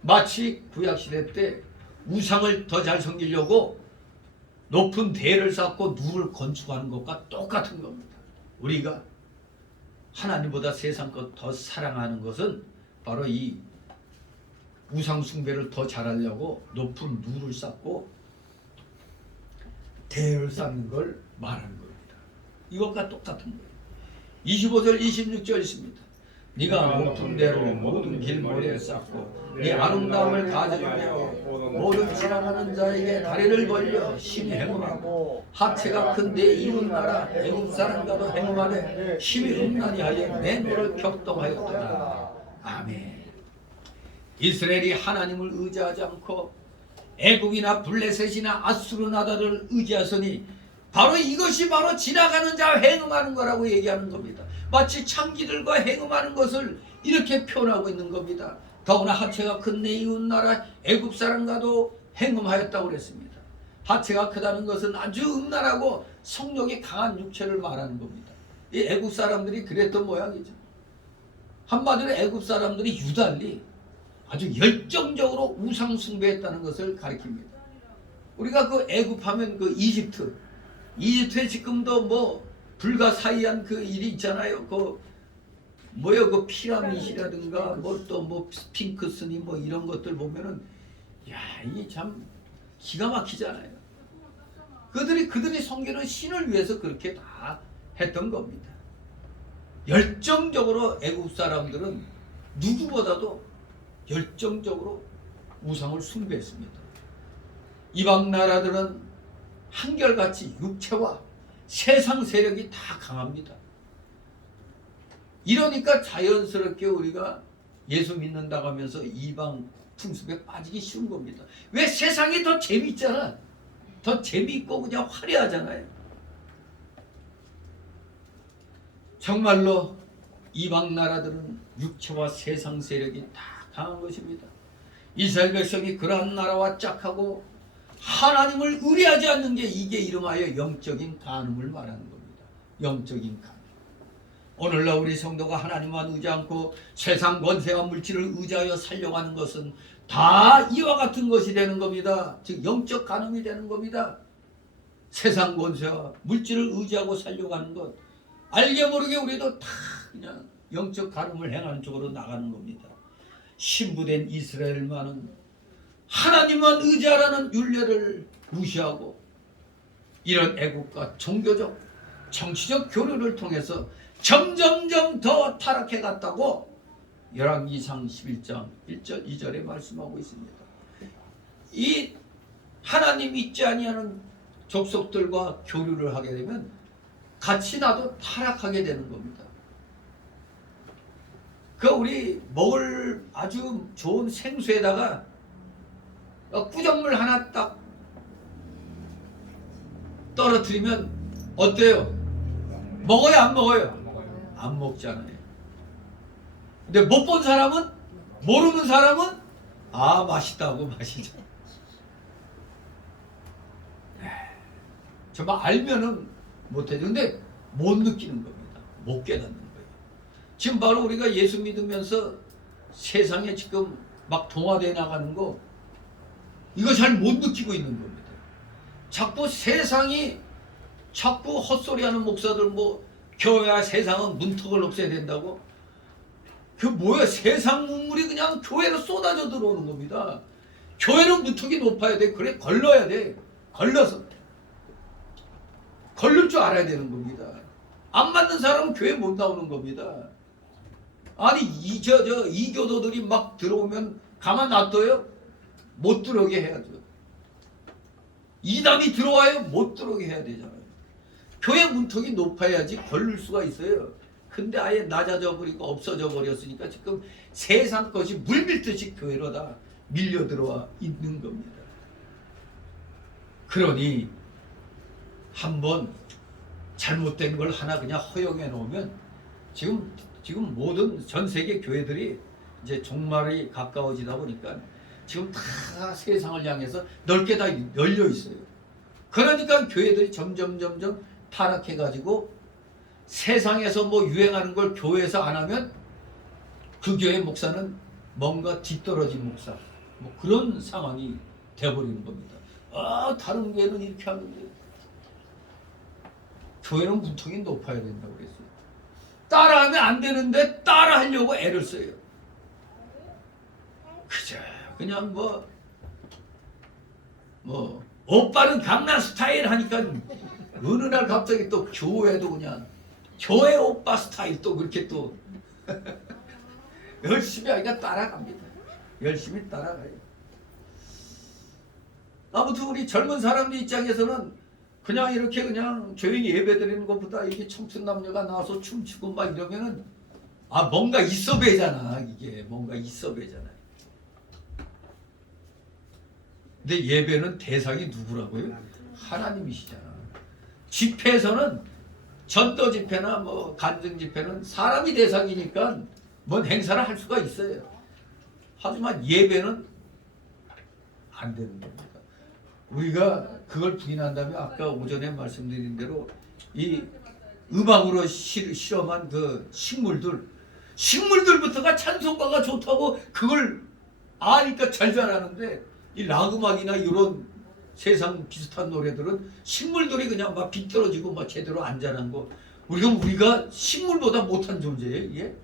마치 구약시대 때 우상을 더 잘 섬기려고 높은 대를 쌓고 누를 건축하는 것과 똑같은 겁니다. 우리가 하나님보다 세상 것 더 사랑하는 것은 바로 이 우상 숭배를 더 잘하려고 높은 누를 쌓고 대를 쌓는 걸 말하는 겁니다. 이것과 똑같은 거예요. 25절 26절 있습니다. 네가 높은 대를 모든 길모래에 쌓고 네 아름다움을 가져가고 모든 지나가는 자에게 다리를 벌려 심히 행음하고 하체가 큰 내 이웃 나라 애국 사람과도 행음하되 심히 음란히 하여 내 노를 격동하였도다. 아멘. 이스라엘이 하나님을 의지하지 않고 애국이나 블레셋이나 아수르나다를 의지하서니 바로 이것이 바로 지나가는 자 행음하는 거라고 얘기하는 겁니다. 마치 창기들과 행음하는 것을 이렇게 표현하고 있는 겁니다. 더구나 하체가 큰 내 이웃 나라 애굽 사람과도 행음하였다고 그랬습니다. 하체가 크다는 것은 아주 음란하고 성욕이 강한 육체를 말하는 겁니다. 이 애굽 사람들이 그랬던 모양이죠. 한마디로 애굽 사람들이 유달리 아주 열정적으로 우상 숭배했다는 것을 가리킵니다. 우리가 그 애굽하면 그 이집트에 지금도 뭐 불가사의한 그 일이 있잖아요. 그 뭐요 그 피라밋이라든가 뭐 또 뭐 스핑크스니 뭐 이런 것들 보면은 야 이게 참 기가 막히잖아요. 그들이 섬기는 신을 위해서 그렇게 다 했던 겁니다. 열정적으로 애국 사람들은 누구보다도 열정적으로 우상을 숭배했습니다. 이방 나라들은 한결같이 육체와 세상 세력이 다 강합니다. 이러니까 자연스럽게 우리가 예수 믿는다고 하면서 이방 풍습에 빠지기 쉬운 겁니다. 왜? 세상이 더 재밌잖아. 더 재밌고 그냥 화려하잖아요. 정말로 이방 나라들은 육체와 세상 세력이 다 강한 것입니다. 이스라엘 백성이 그러한 나라와 짝하고 하나님을 의뢰하지 않는 게 이게 이름하여 영적인 간음을 말하는 겁니다. 영적인 간음. 오늘날 우리 성도가 하나님만 의지 않고 세상 권세와 물질을 의지하여 살려고 하는 것은 다 이와 같은 것이 되는 겁니다. 즉 영적 간음이 되는 겁니다. 세상 권세와 물질을 의지하고 살려고 하는 것, 알게 모르게 우리도 다 그냥 영적 간음을 행하는 쪽으로 나가는 겁니다. 신부된 이스라엘만은 하나님만 의지하라는 율례를 무시하고 이런 애국과 종교적 정치적 교류를 통해서 점점점 더 타락해 갔다고 열왕기상 11장 1절 2절에 말씀하고 있습니다. 이 하나님 믿지 아니하는 족속들과 교류를 하게 되면 같이 나도 타락하게 되는 겁니다. 그 우리 먹을 아주 좋은 생수에다가 꾸정물 하나 딱 떨어뜨리면 어때요? 먹어요 안 먹어요? 안 먹잖아요. 근데 못 본 사람은, 모르는 사람은 아 맛있다고 마시죠. 정말 알면은 못해요. 근데 못 느끼는 겁니다. 못 깨닫는 거예요. 지금 바로 우리가 예수 믿으면서 세상에 지금 막 동화되어 나가는 거 이거 잘 못 느끼고 있는 겁니다. 자꾸 세상이 자꾸 헛소리하는 목사들 뭐 교회와 세상은 문턱을 없애야 된다고? 그 뭐야? 세상 문물이 그냥 교회로 쏟아져 들어오는 겁니다. 교회는 문턱이 높아야 돼. 그래 걸러야 돼. 걸러서 걸릴 줄 알아야 되는 겁니다. 안 맞는 사람은 교회 못 나오는 겁니다. 아니 이 교도들이 막 들어오면 가만 놔둬요? 못 들어오게 해야죠. 이단이 들어와요? 못 들어오게 해야 되잖아요. 교회 문턱이 높아야지 걸릴 수가 있어요. 근데 아예 낮아져 버리고 없어져 버렸으니까 지금 세상 것이 물밀듯이 교회로 다 밀려 들어와 있는 겁니다. 그러니 한번 잘못된 걸 하나 그냥 허용해 놓으면 지금 모든 전 세계 교회들이 이제 종말이 가까워지다 보니까 지금 다 세상을 향해서 넓게 다 열려 있어요. 그러니까 교회들이 점점 타락해 가지고 세상에서 뭐 유행하는 걸 교회에서 안 하면 그 교회 목사는 뭔가 뒤떨어진 목사, 뭐 그런 상황이 되어버리는 겁니다. 아, 다른 교회는 이렇게 하는데 교회는 문턱이 높아야 된다고 그랬어요. 따라하면 안 되는데 따라하려고 애를 써요. 그저 그냥 뭐 오빠는 강남 스타일 하니까 어느 날 갑자기 또 교회도 그냥 교회 오빠 스타일 또 그렇게 또 열심히 하니까 따라갑니다. 열심히 따라가요. 아무튼 우리 젊은 사람들 입장에서는 그냥 이렇게 그냥 조용히 예배드리는 것보다 이게 청춘 남녀가 나와서 춤추고 막 이러면은 아 뭔가 있어 배잖아. 이게 뭔가 있어 배잖아. 근데 예배는 대상이 누구라고요? 하나님이시잖아. 집회에서는 전도 집회나 뭐 간증 집회는 사람이 대상이니까 뭔 행사를 할 수가 있어요. 하지만 예배는 안 되는 겁니다. 우리가 그걸 부인한다면 아까 오전에 말씀드린 대로 이 음악으로 실험한 그 식물들부터가 찬송가가 좋다고 그걸 아니까 잘 자라는데 이 락음악이나 이런 세상 비슷한 노래들은 식물들이 그냥 막 비떨어지고 막 제대로 안 자란 거 우리가 식물보다 못한 존재예요. 이게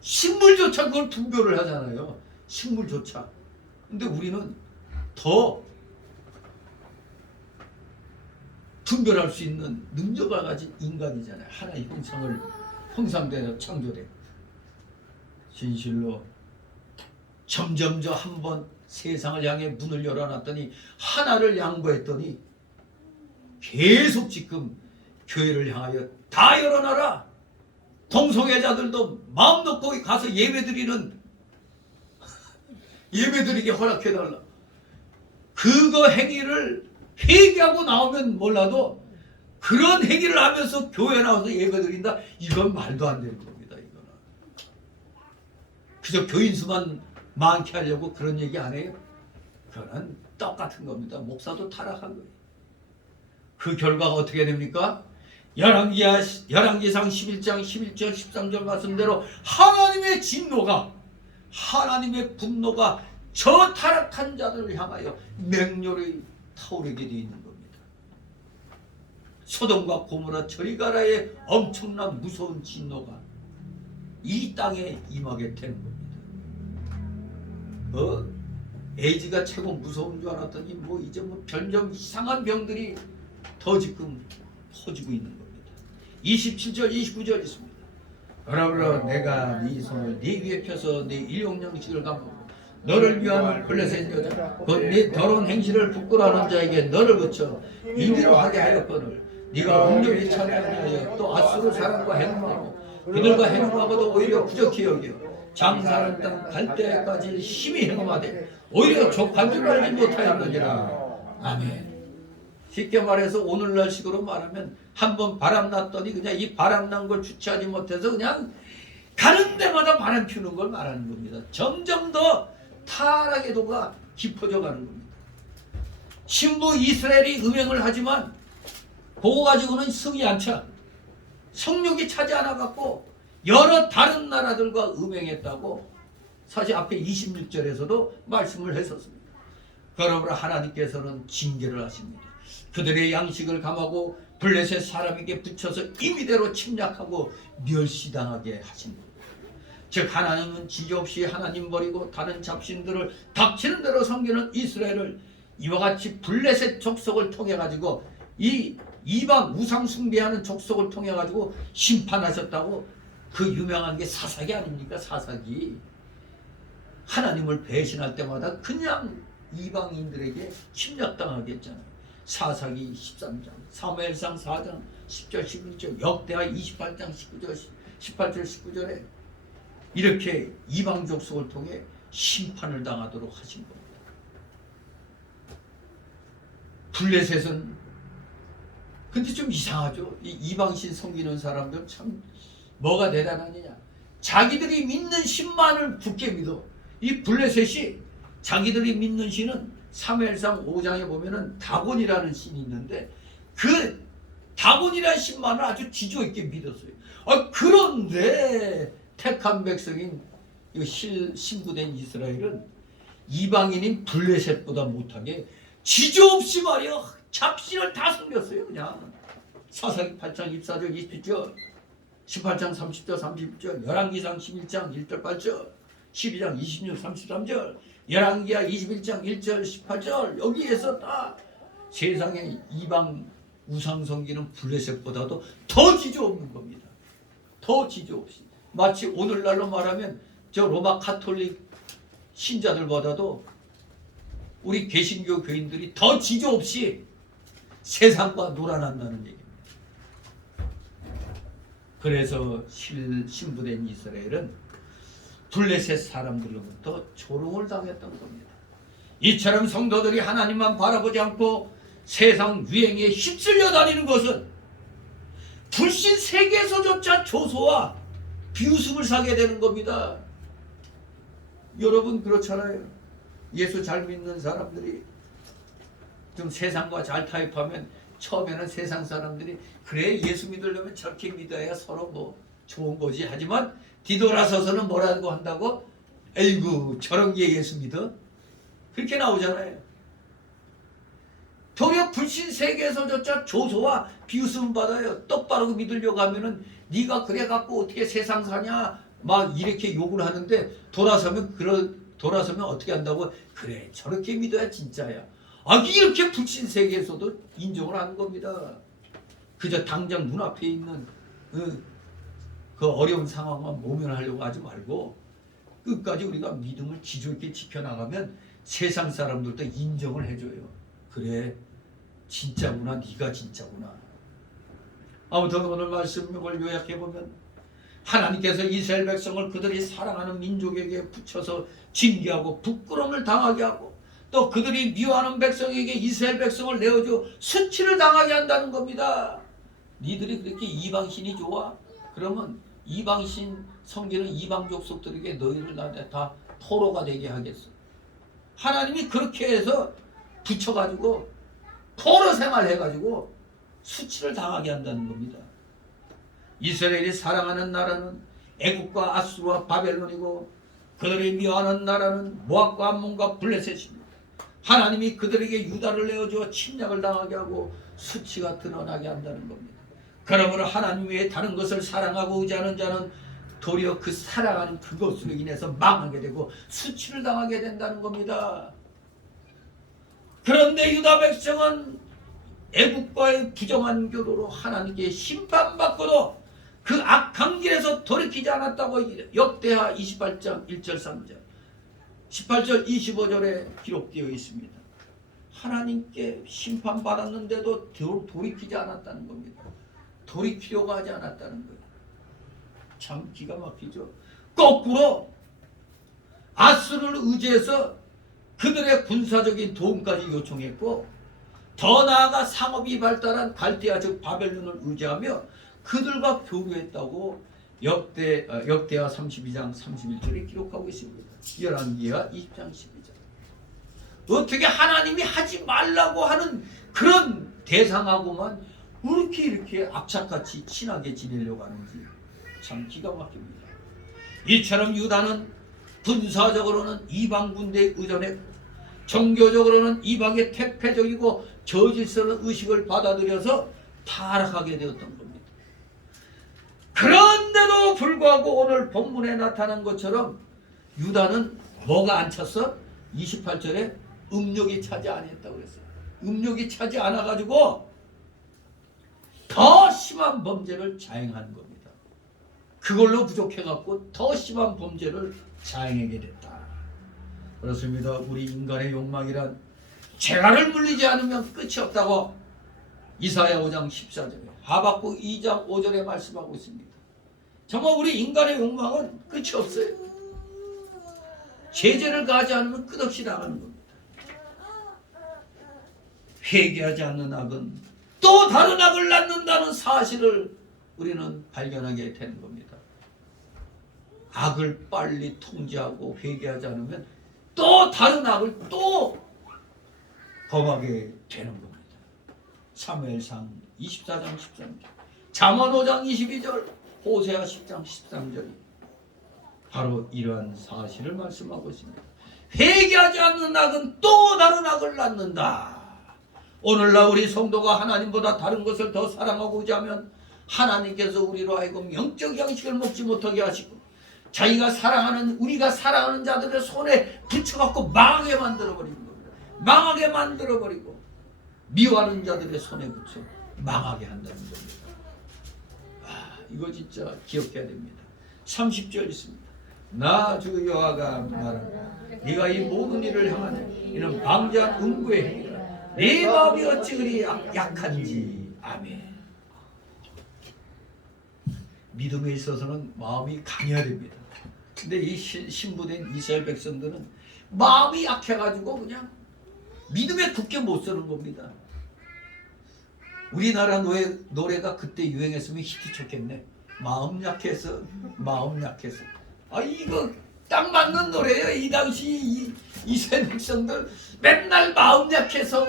식물조차 그걸 분별을 하잖아요. 식물조차. 근데 우리는 더 분별할 수 있는 능력을 가진 인간이잖아요. 하나의 형상대로 창조돼. 진실로 점점 한번 세상을 향해 문을 열어놨더니 하나를 양보했더니 계속 지금 교회를 향하여 다 열어놔라. 동성애자들도 마음 놓고 가서 예배드리게 허락해달라. 그거 행위를 회개하고 나오면 몰라도 그런 행위를 하면서 교회 나와서 예배드린다. 이건 말도 안 되는 겁니다. 이거는 그저 교인 수만 많게 하려고 그런 얘기 안 해요. 그거는 똑같은 겁니다. 목사도 타락한 거예요. 그 결과가 어떻게 됩니까? 열왕기상 11장 11절 13절 말씀대로 하나님의 진노가 하나님의 분노가 저 타락한 자들을 향하여 맹렬히 타오르게 되어 있는 겁니다. 소돔과 고모라 저리 가라의 엄청난 무서운 진노가 이 땅에 임하게 되는 겁니다. 에이즈가 최고 무서운 줄 알았더니 뭐 이제 뭐 별점 이상한 병들이 더 지금 퍼지고 있는 겁니다. 27절 29절 있습니다. 그러므로 내가 네 손을 네 위에 펴서 네 일용양식을 감고 너를 위한 블레셋 여자 곧 네 더러운 행실을 부끄러워하는 자에게 너를 붙여 임의로 하게 하였거늘 네가 온전히 찬양하여 또 아수르 사람과 행동하고 그들과 행동하고도 오히려 부족히 여겨 장사하는 땅 갈 때까지 심히 행음하되 오히려 족한 줄 알지 못하였느니라. 아멘. 쉽게 말해서 오늘날식으로 말하면 한번 바람났더니 그냥 이 바람난 걸 주체하지 못해서 그냥 가는 데마다 바람 피우는 걸 말하는 겁니다. 점점 더 타락의 도가 깊어져 가는 겁니다. 신부 이스라엘이 음행을 하지만 그거 가지고는 성이 안 차. 성욕이 차지 않아 갖고 여러 다른 나라들과 음행했다고 사실 앞에 26절에서도 말씀을 했었습니다. 그러므로 하나님께서는 징계를 하십니다. 그들의 양식을 감하고 블레셋 사람에게 붙여서 임의대로 침략하고 멸시당하게 하십니다. 즉 하나님은 지지없이 하나님 버리고 다른 잡신들을 닥치는 대로 섬기는 이스라엘을 이와 같이 블레셋 족속을 통해 가지고 이 이방 우상 숭배하는 족속을 통해 가지고 심판하셨다고 그 유명한 게 사사기 아닙니까? 사사기. 하나님을 배신할 때마다 그냥 이방인들에게 침략당하게 했잖아요. 사사기 13장, 사무엘상 4장 10절 11절, 역대하 28장 19절 18절 19절에 이렇게 이방 족속을 통해 심판을 당하도록 하신 겁니다. 블레셋은 근데 좀 이상하죠. 이 이방신 섬기는 사람들 참 뭐가 대단하느냐. 자기들이 믿는 신만을 굳게 믿어. 이 블레셋이 자기들이 믿는 신은 사무엘상 5장에 보면은 다곤이라는 신이 있는데 그 다곤이라는 신만을 아주 지조 있게 믿었어요. 그런데 택한 백성인 이 신부된 이스라엘은 이방인인 블레셋보다 못하게 지조 없이 말이야 잡신을 다 섬겼어요. 그냥 사사기 8장 24절 27절 18장 30절 31절 열왕기상 11장 1절 8절 12장 26 33절 열왕기하 21장 1절 18절 여기에서 다 세상에 이방 우상 섬기는 블레셋보다도 더 지조 없는 겁니다. 더 지조 없이 마치 오늘날로 말하면 저 로마 카톨릭 신자들보다도 우리 개신교 교인들이 더 지조 없이 세상과 놀아난다는 얘기입니다. 그래서 신부된 이스라엘은 블레셋 사람들로부터 조롱을 당했던 겁니다. 이처럼 성도들이 하나님만 바라보지 않고 세상 유행에 휩쓸려 다니는 것은 불신 세계에서조차 조소와 비웃음을 사게 되는 겁니다. 여러분 그렇잖아요. 예수 잘 믿는 사람들이 좀 세상과 잘 타협하면 처음에는 세상 사람들이 그래 예수 믿으려면 저렇게 믿어야 서로 뭐 좋은 거지 하지만 뒤돌아서서는 뭐라고 한다고? 에이구 저런 게 예수 믿어? 그렇게 나오잖아요. 도리어 불신 세계에서조차 조소와 비웃음 받아요. 똑바로 믿으려고 하면은 네가 그래 갖고 어떻게 세상 사냐 막 이렇게 욕을 하는데 돌아서면 어떻게 한다고? 그래 저렇게 믿어야 진짜야. 이렇게 불신 세계에서도 인정을 하는 겁니다. 그저 당장 눈앞에 있는 그 어려운 상황만 모면하려고 하지 말고 끝까지 우리가 믿음을 지조 있게 지켜나가면 세상 사람들도 인정을 해줘요. 그래 진짜구나 네가 진짜구나. 아무튼 오늘 말씀을 요약해보면 하나님께서 이스라엘 백성을 그들이 사랑하는 민족에게 붙여서 징계하고 부끄러움을 당하게 하고 또 그들이 미워하는 백성에게 이스라엘 백성을 내어줘 수치를 당하게 한다는 겁니다. 니들이 그렇게 이방신이 좋아? 그러면 이방신 섬기는 이방 족속들에게 너희를 나한테 다 포로가 되게 하겠어. 하나님이 그렇게 해서 붙여가지고 포로 생활해가지고 수치를 당하게 한다는 겁니다. 이스라엘이 사랑하는 나라는 애국과 아수르와 바벨론이고 그들이 미워하는 나라는 모압과 암몬과 블레셋입니다. 하나님이 그들에게 유다를 내어주어 침략을 당하게 하고 수치가 드러나게 한다는 겁니다. 그러므로 하나님 외에 다른 것을 사랑하고 의지하는 자는 도리어 그 사랑하는 그것으로 인해서 망하게 되고 수치를 당하게 된다는 겁니다. 그런데 유다 백성은 애국과의 부정한 교로로 하나님께 심판받고도 그 악한 길에서 돌이키지 않았다고 역대하 28장 1절 3절 18절 25절에 기록되어 있습니다. 하나님께 심판받았는데도 돌이키지 않았다는 겁니다. 돌이키려고 하지 않았다는 거예요. 참 기가 막히죠. 거꾸로 아수르를 의지해서 그들의 군사적인 도움까지 요청했고 더 나아가 상업이 발달한 갈대아 즉 바벨론을 의지하며 그들과 교류했다고 역대하 32장 31절에 기록하고 있습니다. 열왕기하 20장 12절. 어떻게 하나님이 하지 말라고 하는 그런 대상하고만 이렇게 악착같이 친하게 지내려고 하는지 참 기가 막힙니다. 이처럼 유다는 군사적으로는 이방 군대에 의존했고 종교적으로는 이방의 퇴폐적이고 저질스러운 의식을 받아들여서 타락하게 되었던 겁니다. 그런데도 불구하고 오늘 본문에 나타난 것처럼 유다는 뭐가 안 찼어? 28절에 음욕이 차지 아니했다고 그랬어요. 음욕이 차지 않아가지고 더 심한 범죄를 자행한 겁니다. 그걸로 부족해갖고 더 심한 범죄를 자행하게 됐다. 그렇습니다. 우리 인간의 욕망이란 죄가를 물리지 않으면 끝이 없다고 이사야 5장 14절에 하박국 2장 5절에 말씀하고 있습니다. 정말 우리 인간의 욕망은 끝이 없어요. 제재를 가하지 않으면 끝없이 나가는 겁니다. 회개하지 않는 악은 또 다른 악을 낳는다는 사실을 우리는 발견하게 되는 겁니다. 악을 빨리 통제하고 회개하지 않으면 또 다른 악을 또 범하게 되는 겁니다. 사무엘상 24장 13절, 잠언 5장 22절, 호세아 10장 13절이 바로 이러한 사실을 말씀하고 있습니다. 회개하지 않는 악은 또 다른 악을 낳는다. 오늘날 우리 성도가 하나님보다 다른 것을 더 사랑하고자 하면 하나님께서 우리로 하여금 영적 양식을 먹지 못하게 하시고 우리가 사랑하는 자들의 손에 붙여갖고 망하게 만들어버리는 겁니다. 망하게 만들어버리고 미워하는 자들의 손에 붙여 망하게 한다는 겁니다. 이거 진짜 기억해야 됩니다. 30절 있습니다. 나 주 여호와가 말한다. 네가 이 모든 일을 향하는 이는 방자한 음부의 행위라. 네 마음이 어찌 그리 약한지. 아멘. 믿음에 있어서는 마음이 강해야 됩니다. 근데 이 신부된 이스라엘 백성들은 마음이 약해가지고 그냥 믿음에 굳게 못 서는 겁니다. 우리나라 노래가 그때 유행했으면 히트 쳤겠네. 마음 약해서. 이거 딱 맞는 노래예요. 이 당시 이스라엘 백성들 맨날 마음 약해서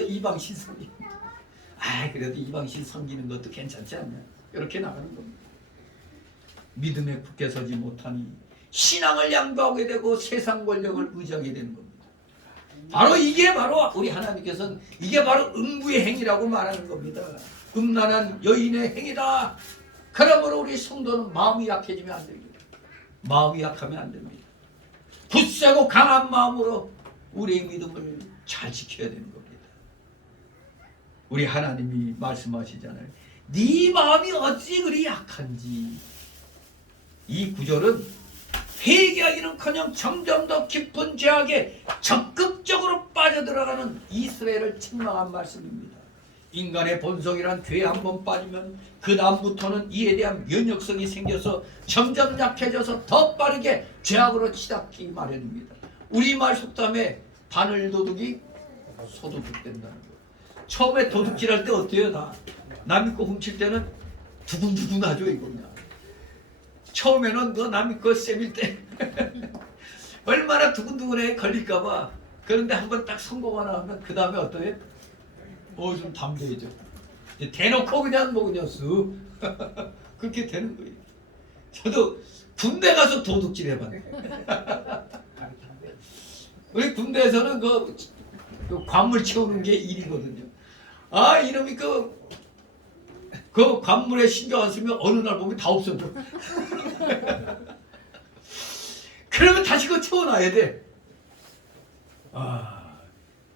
이방신 섬기는. 그래도 이방신 섬기는 것도 괜찮지 않냐. 이렇게 나가는 겁니다. 믿음에 굳게 서지 못하니 신앙을 양보하게 되고 세상 권력을 의지하게 되는 겁니다. 바로 이게 바로 우리 하나님께서는 이게 바로 음부의 행위라고 말하는 겁니다. 음란한 여인의 행위다. 그러므로 우리 성도는 마음이 약해지면 안 됩니다. 마음이 약하면 안 됩니다. 굳세고 강한 마음으로 우리의 믿음을 잘 지켜야 되는 겁니다. 우리 하나님이 말씀하시잖아요. 네 마음이 어찌 그리 약한지. 이 구절은 회개하기는커녕 점점 더 깊은 죄악에 적극적으로 빠져들어가는 이스라엘을 책망한 말씀입니다. 인간의 본성이란 죄에 한번 빠지면 그 다음부터는 이에 대한 면역성이 생겨서 점점 약해져서 더 빠르게 죄악으로 치닫기 마련입니다. 우리말 속담에 바늘 도둑이 소도둑 된다는 거예요. 처음에 도둑질할 때 어때요? 남의 거 훔칠 때는 두근두근하죠. 이거 그냥. 처음에는 너 남의 거 쌤일 때 얼마나 두근두근해 걸릴까봐. 그런데 한번 딱 성공하나 하면 그 다음에 어떠해? 좀 담대해져. 대놓고 그냥 쓱 그렇게 되는 거예요. 저도 군대 가서 도둑질 해봤네. 우리 군대에서는 그 관물 채우는 게 일이거든요. 이놈이 그 관물에 신경 안 쓰면 어느 날 보면 다 없어져. 그러면 다시 그거 채워놔야 돼.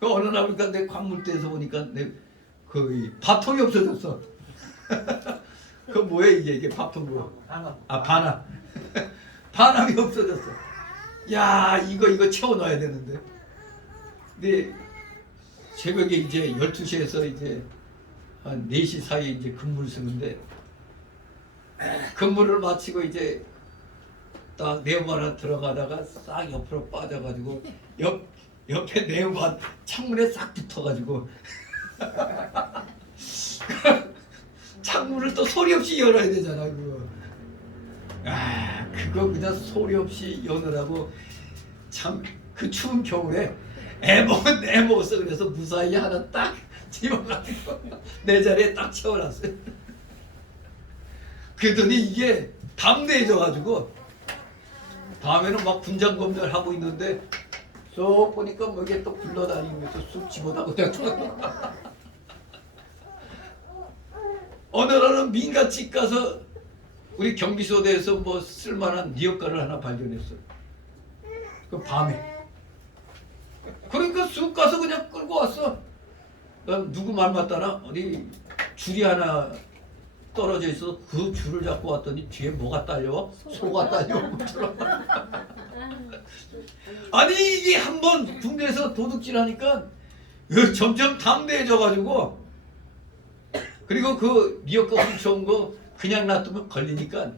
그 어느 날 보니까 내 관물대에서 보니까 그 밥통이 없어졌어. 그 뭐야 이게 밥통 뭐? 반합. 반합이 없어졌어. 야 이거 채워놔야 되는데. 근데 새벽에 이제 12시에서 이제 한 4시 사이에 이제 근무를 쓰는데 근무를 마치고 이제 딱 네오바로 들어가다가 싹 옆으로 빠져가지고 옆에 네오바 창문에 싹 붙어가지고 창문을 또 소리 없이 열어야 되잖아 그거. 그거 그냥 소리 없이 여느라고 참 그 추운 겨울에 애 먹었어. 그래서 무사히 하나 딱 집어가지고 내 자리에 딱 채워놨어요. 그랬더니 이게 담대해져가지고 다음에는 막 분장 검사를 하고 있는데 쏙 보니까 뭐 이게 또 굴러다니면서 쑥 집어다고 내가 어느 날은 민가집 가서 우리 경비소대에서 뭐 쓸만한 니엇가를 하나 발견했어. 그 밤에. 그러니까 쑥 가서 그냥 끌고 왔어. 누구 말 맞다나 어디 줄이 하나 떨어져 있어서 그 줄을 잡고 왔더니 뒤에 뭐가 딸려와? 소가 딸려온 것처럼. 아니 이게 한번 군대에서 도둑질하니까 점점 담대해져가지고, 그리고 그 미역국 훔쳐온 거 그냥 놔두면 걸리니까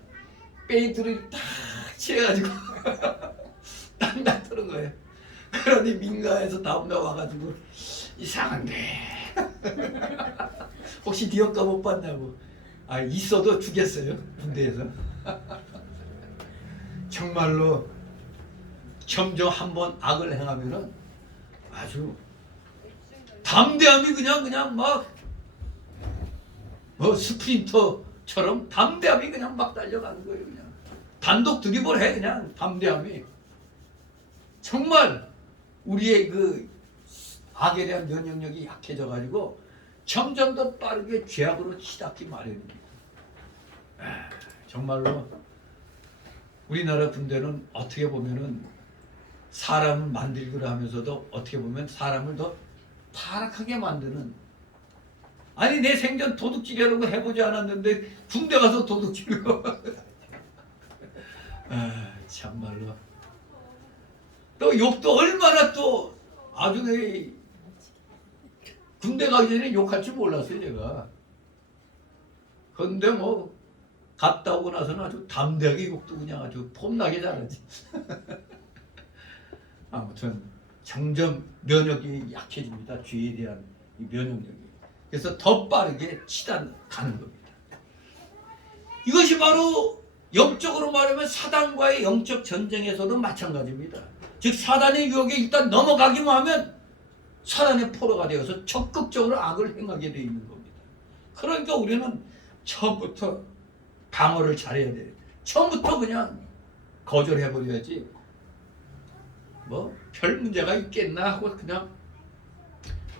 빼이들을 딱 칠해가지고 딱 놔두는 거예요. 그러니 민가에서 다음날 와가지고 이상한데 혹시 네 효과 못 봤냐고. 아 있어도 주겠어요 군대에서. 정말로 점점 한번 악을 행하면은 아주 담대함이 그냥 막 뭐 스프린터처럼 담대함이 그냥 막 달려가는 거예요. 그냥 단독 드리블 해. 그냥 담대함이 정말 우리의 그 악에 대한 면역력이 약해져 가지고 점점 더 빠르게 죄악으로 치닫기 마련입니다. 정말로 우리나라 군대는 어떻게 보면은 사람을 만들기로 하면서도 어떻게 보면 사람을 더 타락하게 만드는, 아니 내 생전 도둑질이라고 해보지 않았는데 군대 가서 도둑질로 참말로 또 욕도 얼마나 또 아주 내 군대 가기 전에 욕할 줄 몰랐어요 제가. 그런데 뭐 갔다 오고 나서는 아주 담대하게 욕도 그냥 아주 폼나게 잘하지. 아무튼 점점 면역이 약해집니다. 죄에 대한 이 면역력이. 그래서 더 빠르게 치닫가는 겁니다. 이것이 바로 영적으로 말하면 사단과의 영적 전쟁에서도 마찬가지입니다. 즉 사단의 유혹에 일단 넘어가기만 하면 사단의 포로가 되어서 적극적으로 악을 행하게 되어 있는 겁니다. 그러니까 우리는 처음부터 방어를 잘해야 돼요. 처음부터 그냥 거절해버려야지 뭐 별 문제가 있겠나 하고 그냥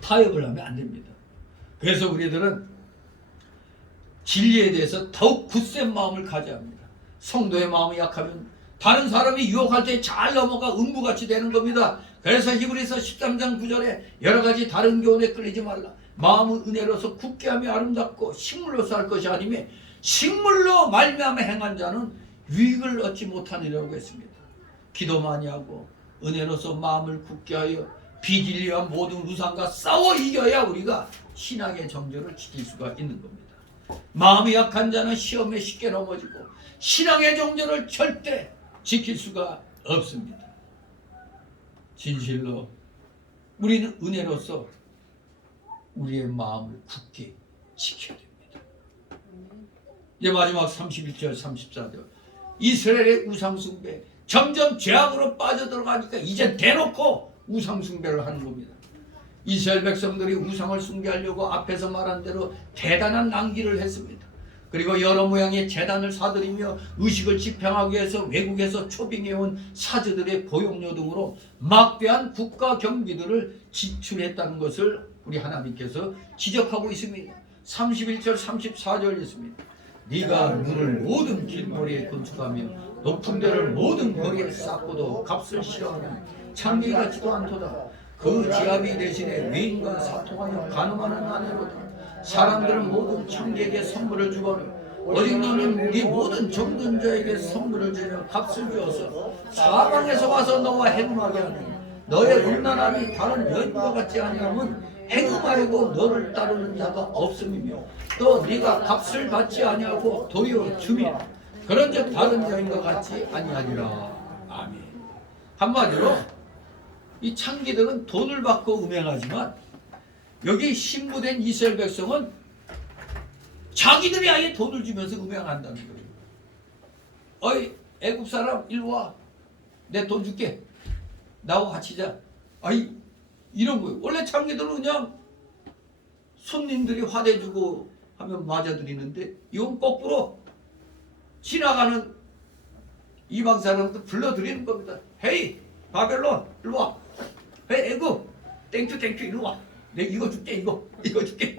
타협을 하면 안 됩니다. 그래서 우리들은 진리에 대해서 더욱 굳센 마음을 가져야 합니다. 성도의 마음이 약하면 다른 사람이 유혹할 때 잘 넘어가 음부같이 되는 겁니다. 그래서 히브리서 13장 9절에 여러 가지 다른 교훈에 끌리지 말라. 마음은 은혜로서 굳게 하며 아름답고 식물로서 할 것이 아니며 식물로 말미암아 행한 자는 유익을 얻지 못하느라고 했습니다. 기도 많이 하고 은혜로서 마음을 굳게 하여 비진리와 모든 우상과 싸워 이겨야 우리가 신앙의 정절을 지킬 수가 있는 겁니다. 마음이 약한 자는 시험에 쉽게 넘어지고 신앙의 정절을 절대 지킬 수가 없습니다. 진실로 우리는 은혜로서 우리의 마음을 굳게 지켜야 됩니다. 이제 마지막 31절 34절 이스라엘의 우상숭배 점점 죄악으로 빠져들어가니까 이제 대놓고 우상숭배를 하는 겁니다. 이스라엘 백성들이 우상을 숭배하려고 앞에서 말한 대로 대단한 낭비를 했습니다. 그리고 여러 모양의 제단을 사들이며 의식을 집행하기 위해서 외국에서 초빙해온 사제들의 보용료 등으로 막대한 국가 경비들을 지출했다는 것을 우리 하나님께서 지적하고 있습니다. 31절 34절 있습니다. 네가 눈을 모든 길거리에 건축하며 높은 데를 모든 거리에 쌓고도 값을 싫어하면 창기 같지도 않도다. 그 지압이 대신에 위인과 사통하여 간음하는 아내로다. 사람들은 모든 창기에게 선물을 주거늘 오직 너는 네 모든 정든 자에게 선물을 주며 값을 주어서 사방에서 와서 너와 행음하게 하니 너의 음란함이 다른 여인과 같지 아니하면 행음하려고 너를 따르는 자가 없음이며 또 네가 값을 받지 아니하고 도리어 주며 그런즉 다른 여인과 같지 아니하리라. 아멘. 한마디로 이 창기들은 돈을 받고 음행하지만 여기 신부된 이스라엘 백성은 자기들이 아예 돈을 주면서 음행한다는 거예요. 어이 애굽 사람 일로 와. 내 돈 줄게. 나하고 같이 자. 아이 이런 거예요. 원래 창기들은 그냥 손님들이 화대 주고 하면 맞아들이는데 이건 거꾸로 지나가는 이방 사람들 불러들이는 겁니다. 헤이 바벨론 일로 와. 헤이 애굽 땡큐 일로 와. 내가 이거 줄게 이거 줄게.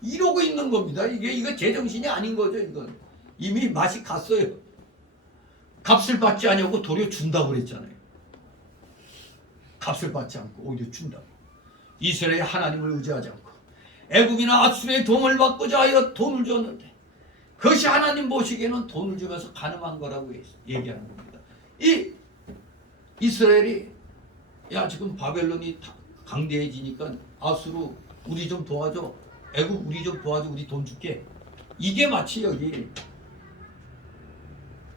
이러고 있는 겁니다. 이거 제정신이 아닌 거죠. 이건 이미 맛이 갔어요. 값을 받지 않냐고 도리어 준다고 그랬잖아요. 값을 받지 않고 오히려 준다고. 이스라엘의 하나님을 의지하지 않고 애굽이나 아수르의 도움을 받고자 하여 돈을 줬는데 그것이 하나님 보시기에는 돈을 주면서 가늠한 거라고 얘기하는 겁니다. 이 이스라엘이 야 지금 바벨론이 강대해지니까 아수르 우리 좀 도와줘, 애굽 우리 좀 도와줘, 우리 돈 줄게. 이게 마치 여기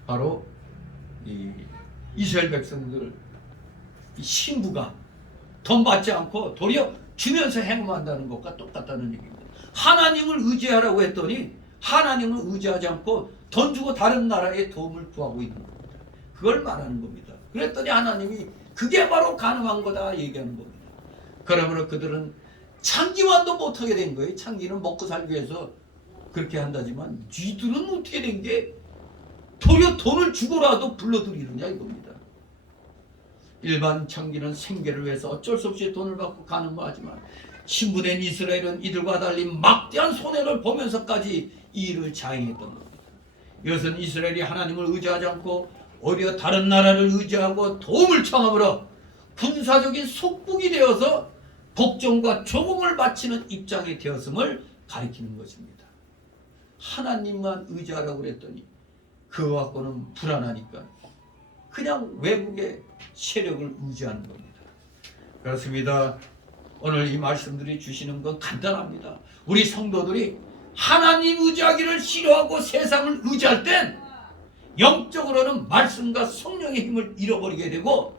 바로 이 이스라엘 백성들 이 신부가 돈 받지 않고 도리어 주면서 행음한다는 것과 똑같다는 얘기입니다. 하나님을 의지하라고 했더니 하나님을 의지하지 않고 돈 주고 다른 나라에 도움을 구하고 있는 겁니다. 그걸 말하는 겁니다. 그랬더니 하나님이 그게 바로 가늠한 거다 얘기하는 겁니다. 그러므로 그들은 창기만도 못하게 된 거예요. 창기는 먹고 살기 위해서 그렇게 한다지만 쥐들은 어떻게 된 게 도리어 돈을 주고라도 불러들이느냐 이겁니다. 일반 창기는 생계를 위해서 어쩔 수 없이 돈을 받고 가늠하지만 신부된 이스라엘은 이들과 달리 막대한 손해를 보면서까지 이 일을 자행했던 겁니다. 이것은 이스라엘이 하나님을 의지하지 않고 오히려 다른 나라를 의지하고 도움을 청함으로 군사적인 속국이 되어서 복종과 조공을 바치는 입장이 되었음을 가리키는 것입니다. 하나님만 의지하라고 그랬더니 그거 갖고는 불안하니까 그냥 외국의 세력을 의지하는 겁니다. 그렇습니다. 오늘 이 말씀들이 주시는 건 간단합니다. 우리 성도들이 하나님 의지하기를 싫어하고 세상을 의지할 땐 영적으로는 말씀과 성령의 힘을 잃어버리게 되고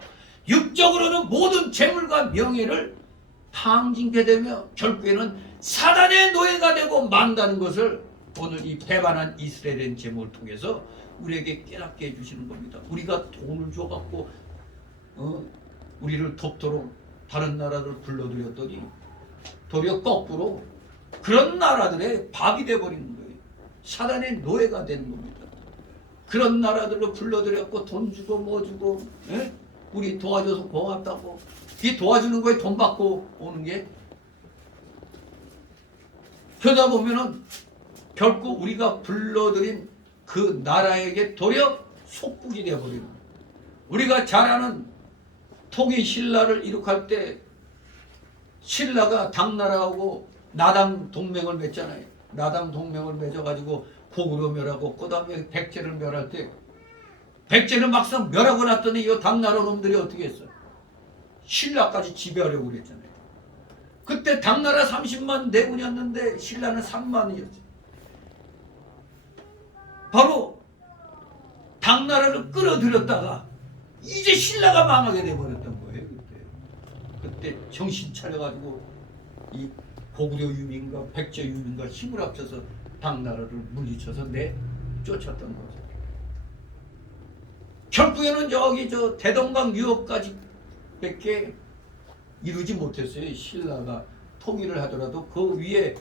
육적으로는 모든 재물과 명예를 탕진케 되며 결국에는 사단의 노예가 되고 만다는 것을 오늘 이 배반한 이스라엘의 제목을 통해서 우리에게 깨닫게 해주시는 겁니다. 우리가 돈을 줘갖고 우리를 돕도록 다른 나라를 불러들였더니 도리어 거꾸로 그런 나라들의 밥이 돼버리는 거예요. 사단의 노예가 되는 겁니다. 그런 나라들로 불러들였고 돈 주고 뭐 주고 우리 도와줘서 고맙다고 이 도와주는 거에 돈 받고 오는 게 그러다 보면은 결국 우리가 불러들인 그 나라에게 도리어 속국이 되어버리는 거예요. 우리가 잘 아는 통일 신라를 이룩할 때 신라가 당나라하고 나당 동맹을 맺잖아요. 나당 동맹을 맺어가지고 고구려 멸하고 그 다음에 백제를 멸할 때 백제는 막상 멸하고 났더니 이 당나라 놈들이 어떻게 했어? 신라까지 지배하려고 그랬잖아요. 그때 당나라 30만 내군이었는데 신라는 3만이었죠. 바로 당나라를 끌어들였다가 이제 신라가 망하게 돼버렸던 거예요. 그때 정신 차려가지고 이 고구려 유민과 백제 유민과 힘을 합쳐서 당나라를 물리쳐서 쫓았던 거죠. 결국에는 저기 저 대동강 유업까지 밖에 이루지 못했어요. 신라가 통일을 하더라도 그 위에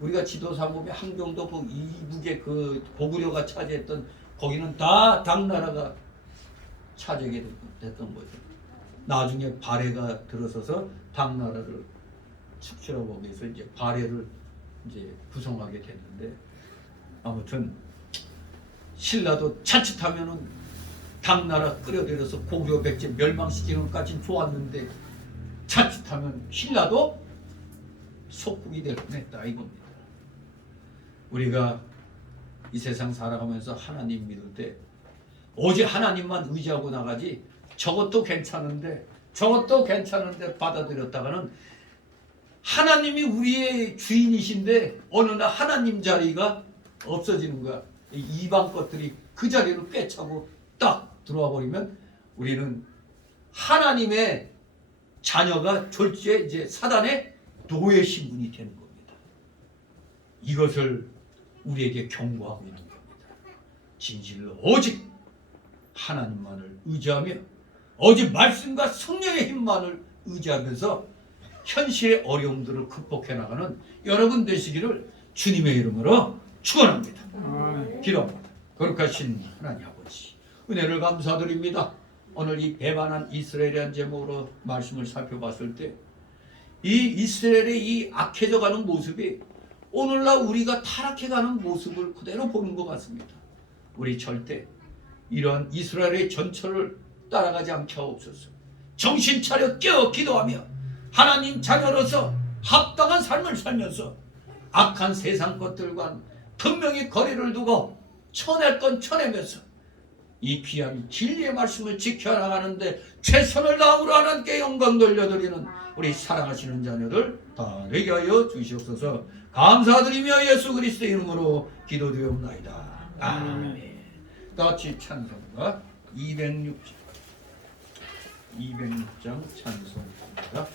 우리가 지도상 보면 함경도 그 이북에 그 고구려가 차지했던 거기는 다 당나라가 차지하게 됐던 거죠. 나중에 발해가 들어서서 당나라를 축출하고 위해서 이제 발해를 이제 구성하게 됐는데 아무튼 신라도 자칫하면은 당나라 끌어들여서 고구려 백제 멸망시키는 것까지는 좋았는데 자칫하면 신라도 속국이 될 뻔했다 이겁니다. 우리가 이 세상 살아가면서 하나님 믿을 때 오직 하나님만 의지하고 나가지 저것도 괜찮은데 받아들였다가는 하나님이 우리의 주인이신데 어느 날 하나님 자리가 없어지는 거야. 이방 것들이 그 자리를 꿰차고 딱 들어와 버리면 우리는 하나님의 자녀가 졸지에 이제 사단의 노예 신분이 되는 겁니다. 이것을 우리에게 경고하고 있는 겁니다. 진실로 오직 하나님만을 의지하며 오직 말씀과 성령의 힘만을 의지하면서 현실의 어려움들을 극복해 나가는 여러분 되시기를 주님의 이름으로 축원합니다. 기도합니다. 거룩하신 하나님 아버지 은혜를 감사드립니다. 오늘 이 배반한 이스라엘이라는 제목으로 말씀을 살펴봤을 때 이 이스라엘의 이 악해져가는 모습이 오늘날 우리가 타락해가는 모습을 그대로 보는 것 같습니다. 우리 절대 이러한 이스라엘의 전철을 따라가지 않게 하옵소서. 정신 차려 깨어 기도하며 하나님 자녀로서 합당한 삶을 살면서 악한 세상 것들과 분명히 거리를 두고 쳐낼 건 쳐내면서 이 귀한 진리의 말씀을 지켜나가는데 최선을 다함으로 하나님께 영광 돌려드리는 우리 사랑하시는 자녀들 다 되게 하여 주시옵소서. 감사드리며 예수 그리스도의 이름으로 기도드리옵나이다. 아멘. 같이 찬송가 206장 찬송입니다.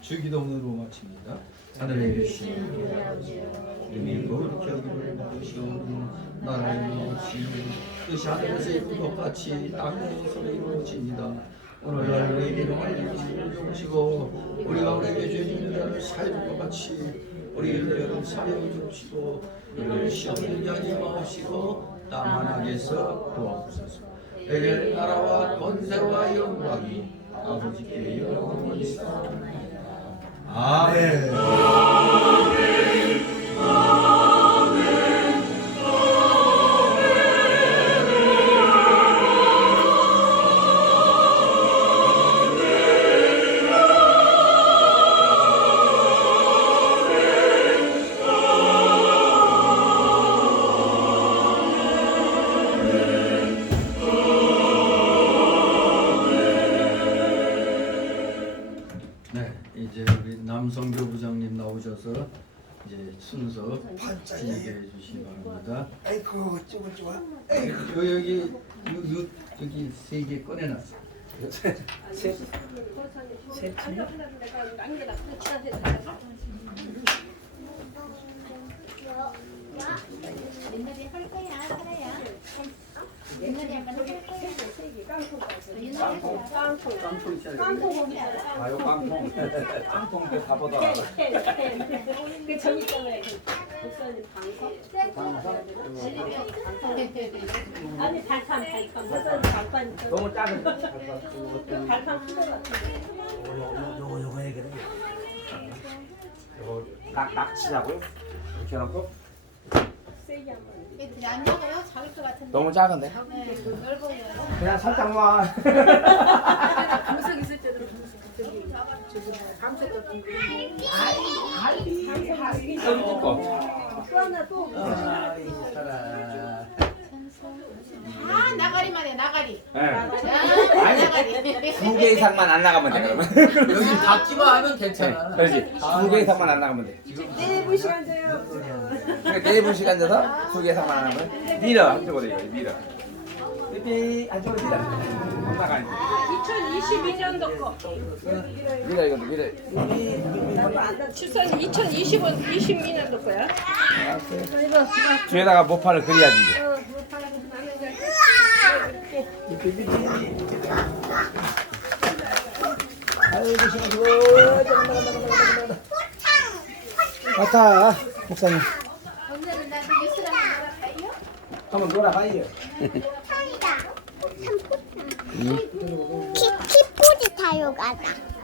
주기도문으로 마칩니다. 하늘에 계신 우리 아버지여, 이름이 거룩히 여기를 받으시오니 나라의 나오시니 뜻이 하늘에서 이룬 것 같이 땅에서 이루어집니다. 오늘날 우리에게 일용할 것을 주시고 우리가 우리에게 죄 짓는 자를 사해줄 것 같이 우리의 죄를 사하여 주시고 우리를 시험에 하지 마옵시고 다만 악에서 구하옵소서. 내게 나라와 권세와 영광이 아버지께 영원히 있사옵나이다. 아멘. 네, 이제 우리 남성교 부장님 나오셔서 이제 순서 진행해 주시기 바랍니다. 아이고 쭈글쭈글. 여기 여기 세 개 꺼내놨어. 옛날에 할 거야, 살아야. 옛날에 약간 할 거야. 아유 깡통 깡통도 다 보다. 그 저기 있잖아요. 목사님 방석. 아니 발판. 목사님 발판 있잖아요. 너무 작은. 그 발판 큰거 같은데. 요거 얘기를. 이거 낙치자고요? 이렇게 해놓고 세게 한번. 애들이 안 나가요? 작을 것 같은데. 너무 작은데? 네, 넓어요. 그냥 살짝만. 방석 있을 때도 저기 방석 같은 거. 여기 거. 또 하나 또. 아 나가리만 해 나가리. 네. 아, 아니 나가리. 두 개 이상만 안 나가면 돼 그러면. 여기 닫기만 하면 괜찮아. 그렇지. 두 개 이상만 안 나가면 돼. 내부 시간 줘요. 그러니까 네분 시간 줘서 두 개 이상만 안 하면 밀어 한쪽으로 이거 밀어. 삐삐 한쪽으로 밀어. 안 나가니. 2022년도 거. 밀어 이것도 밀어. 출산이 2022년도 거야. 뒤에다가 모판을 그려야지 이제. 맞다 목사님. 오늘은 나도 미술하고 놀아봐요. 한번 놀아봐요. 키포지 타요 가자.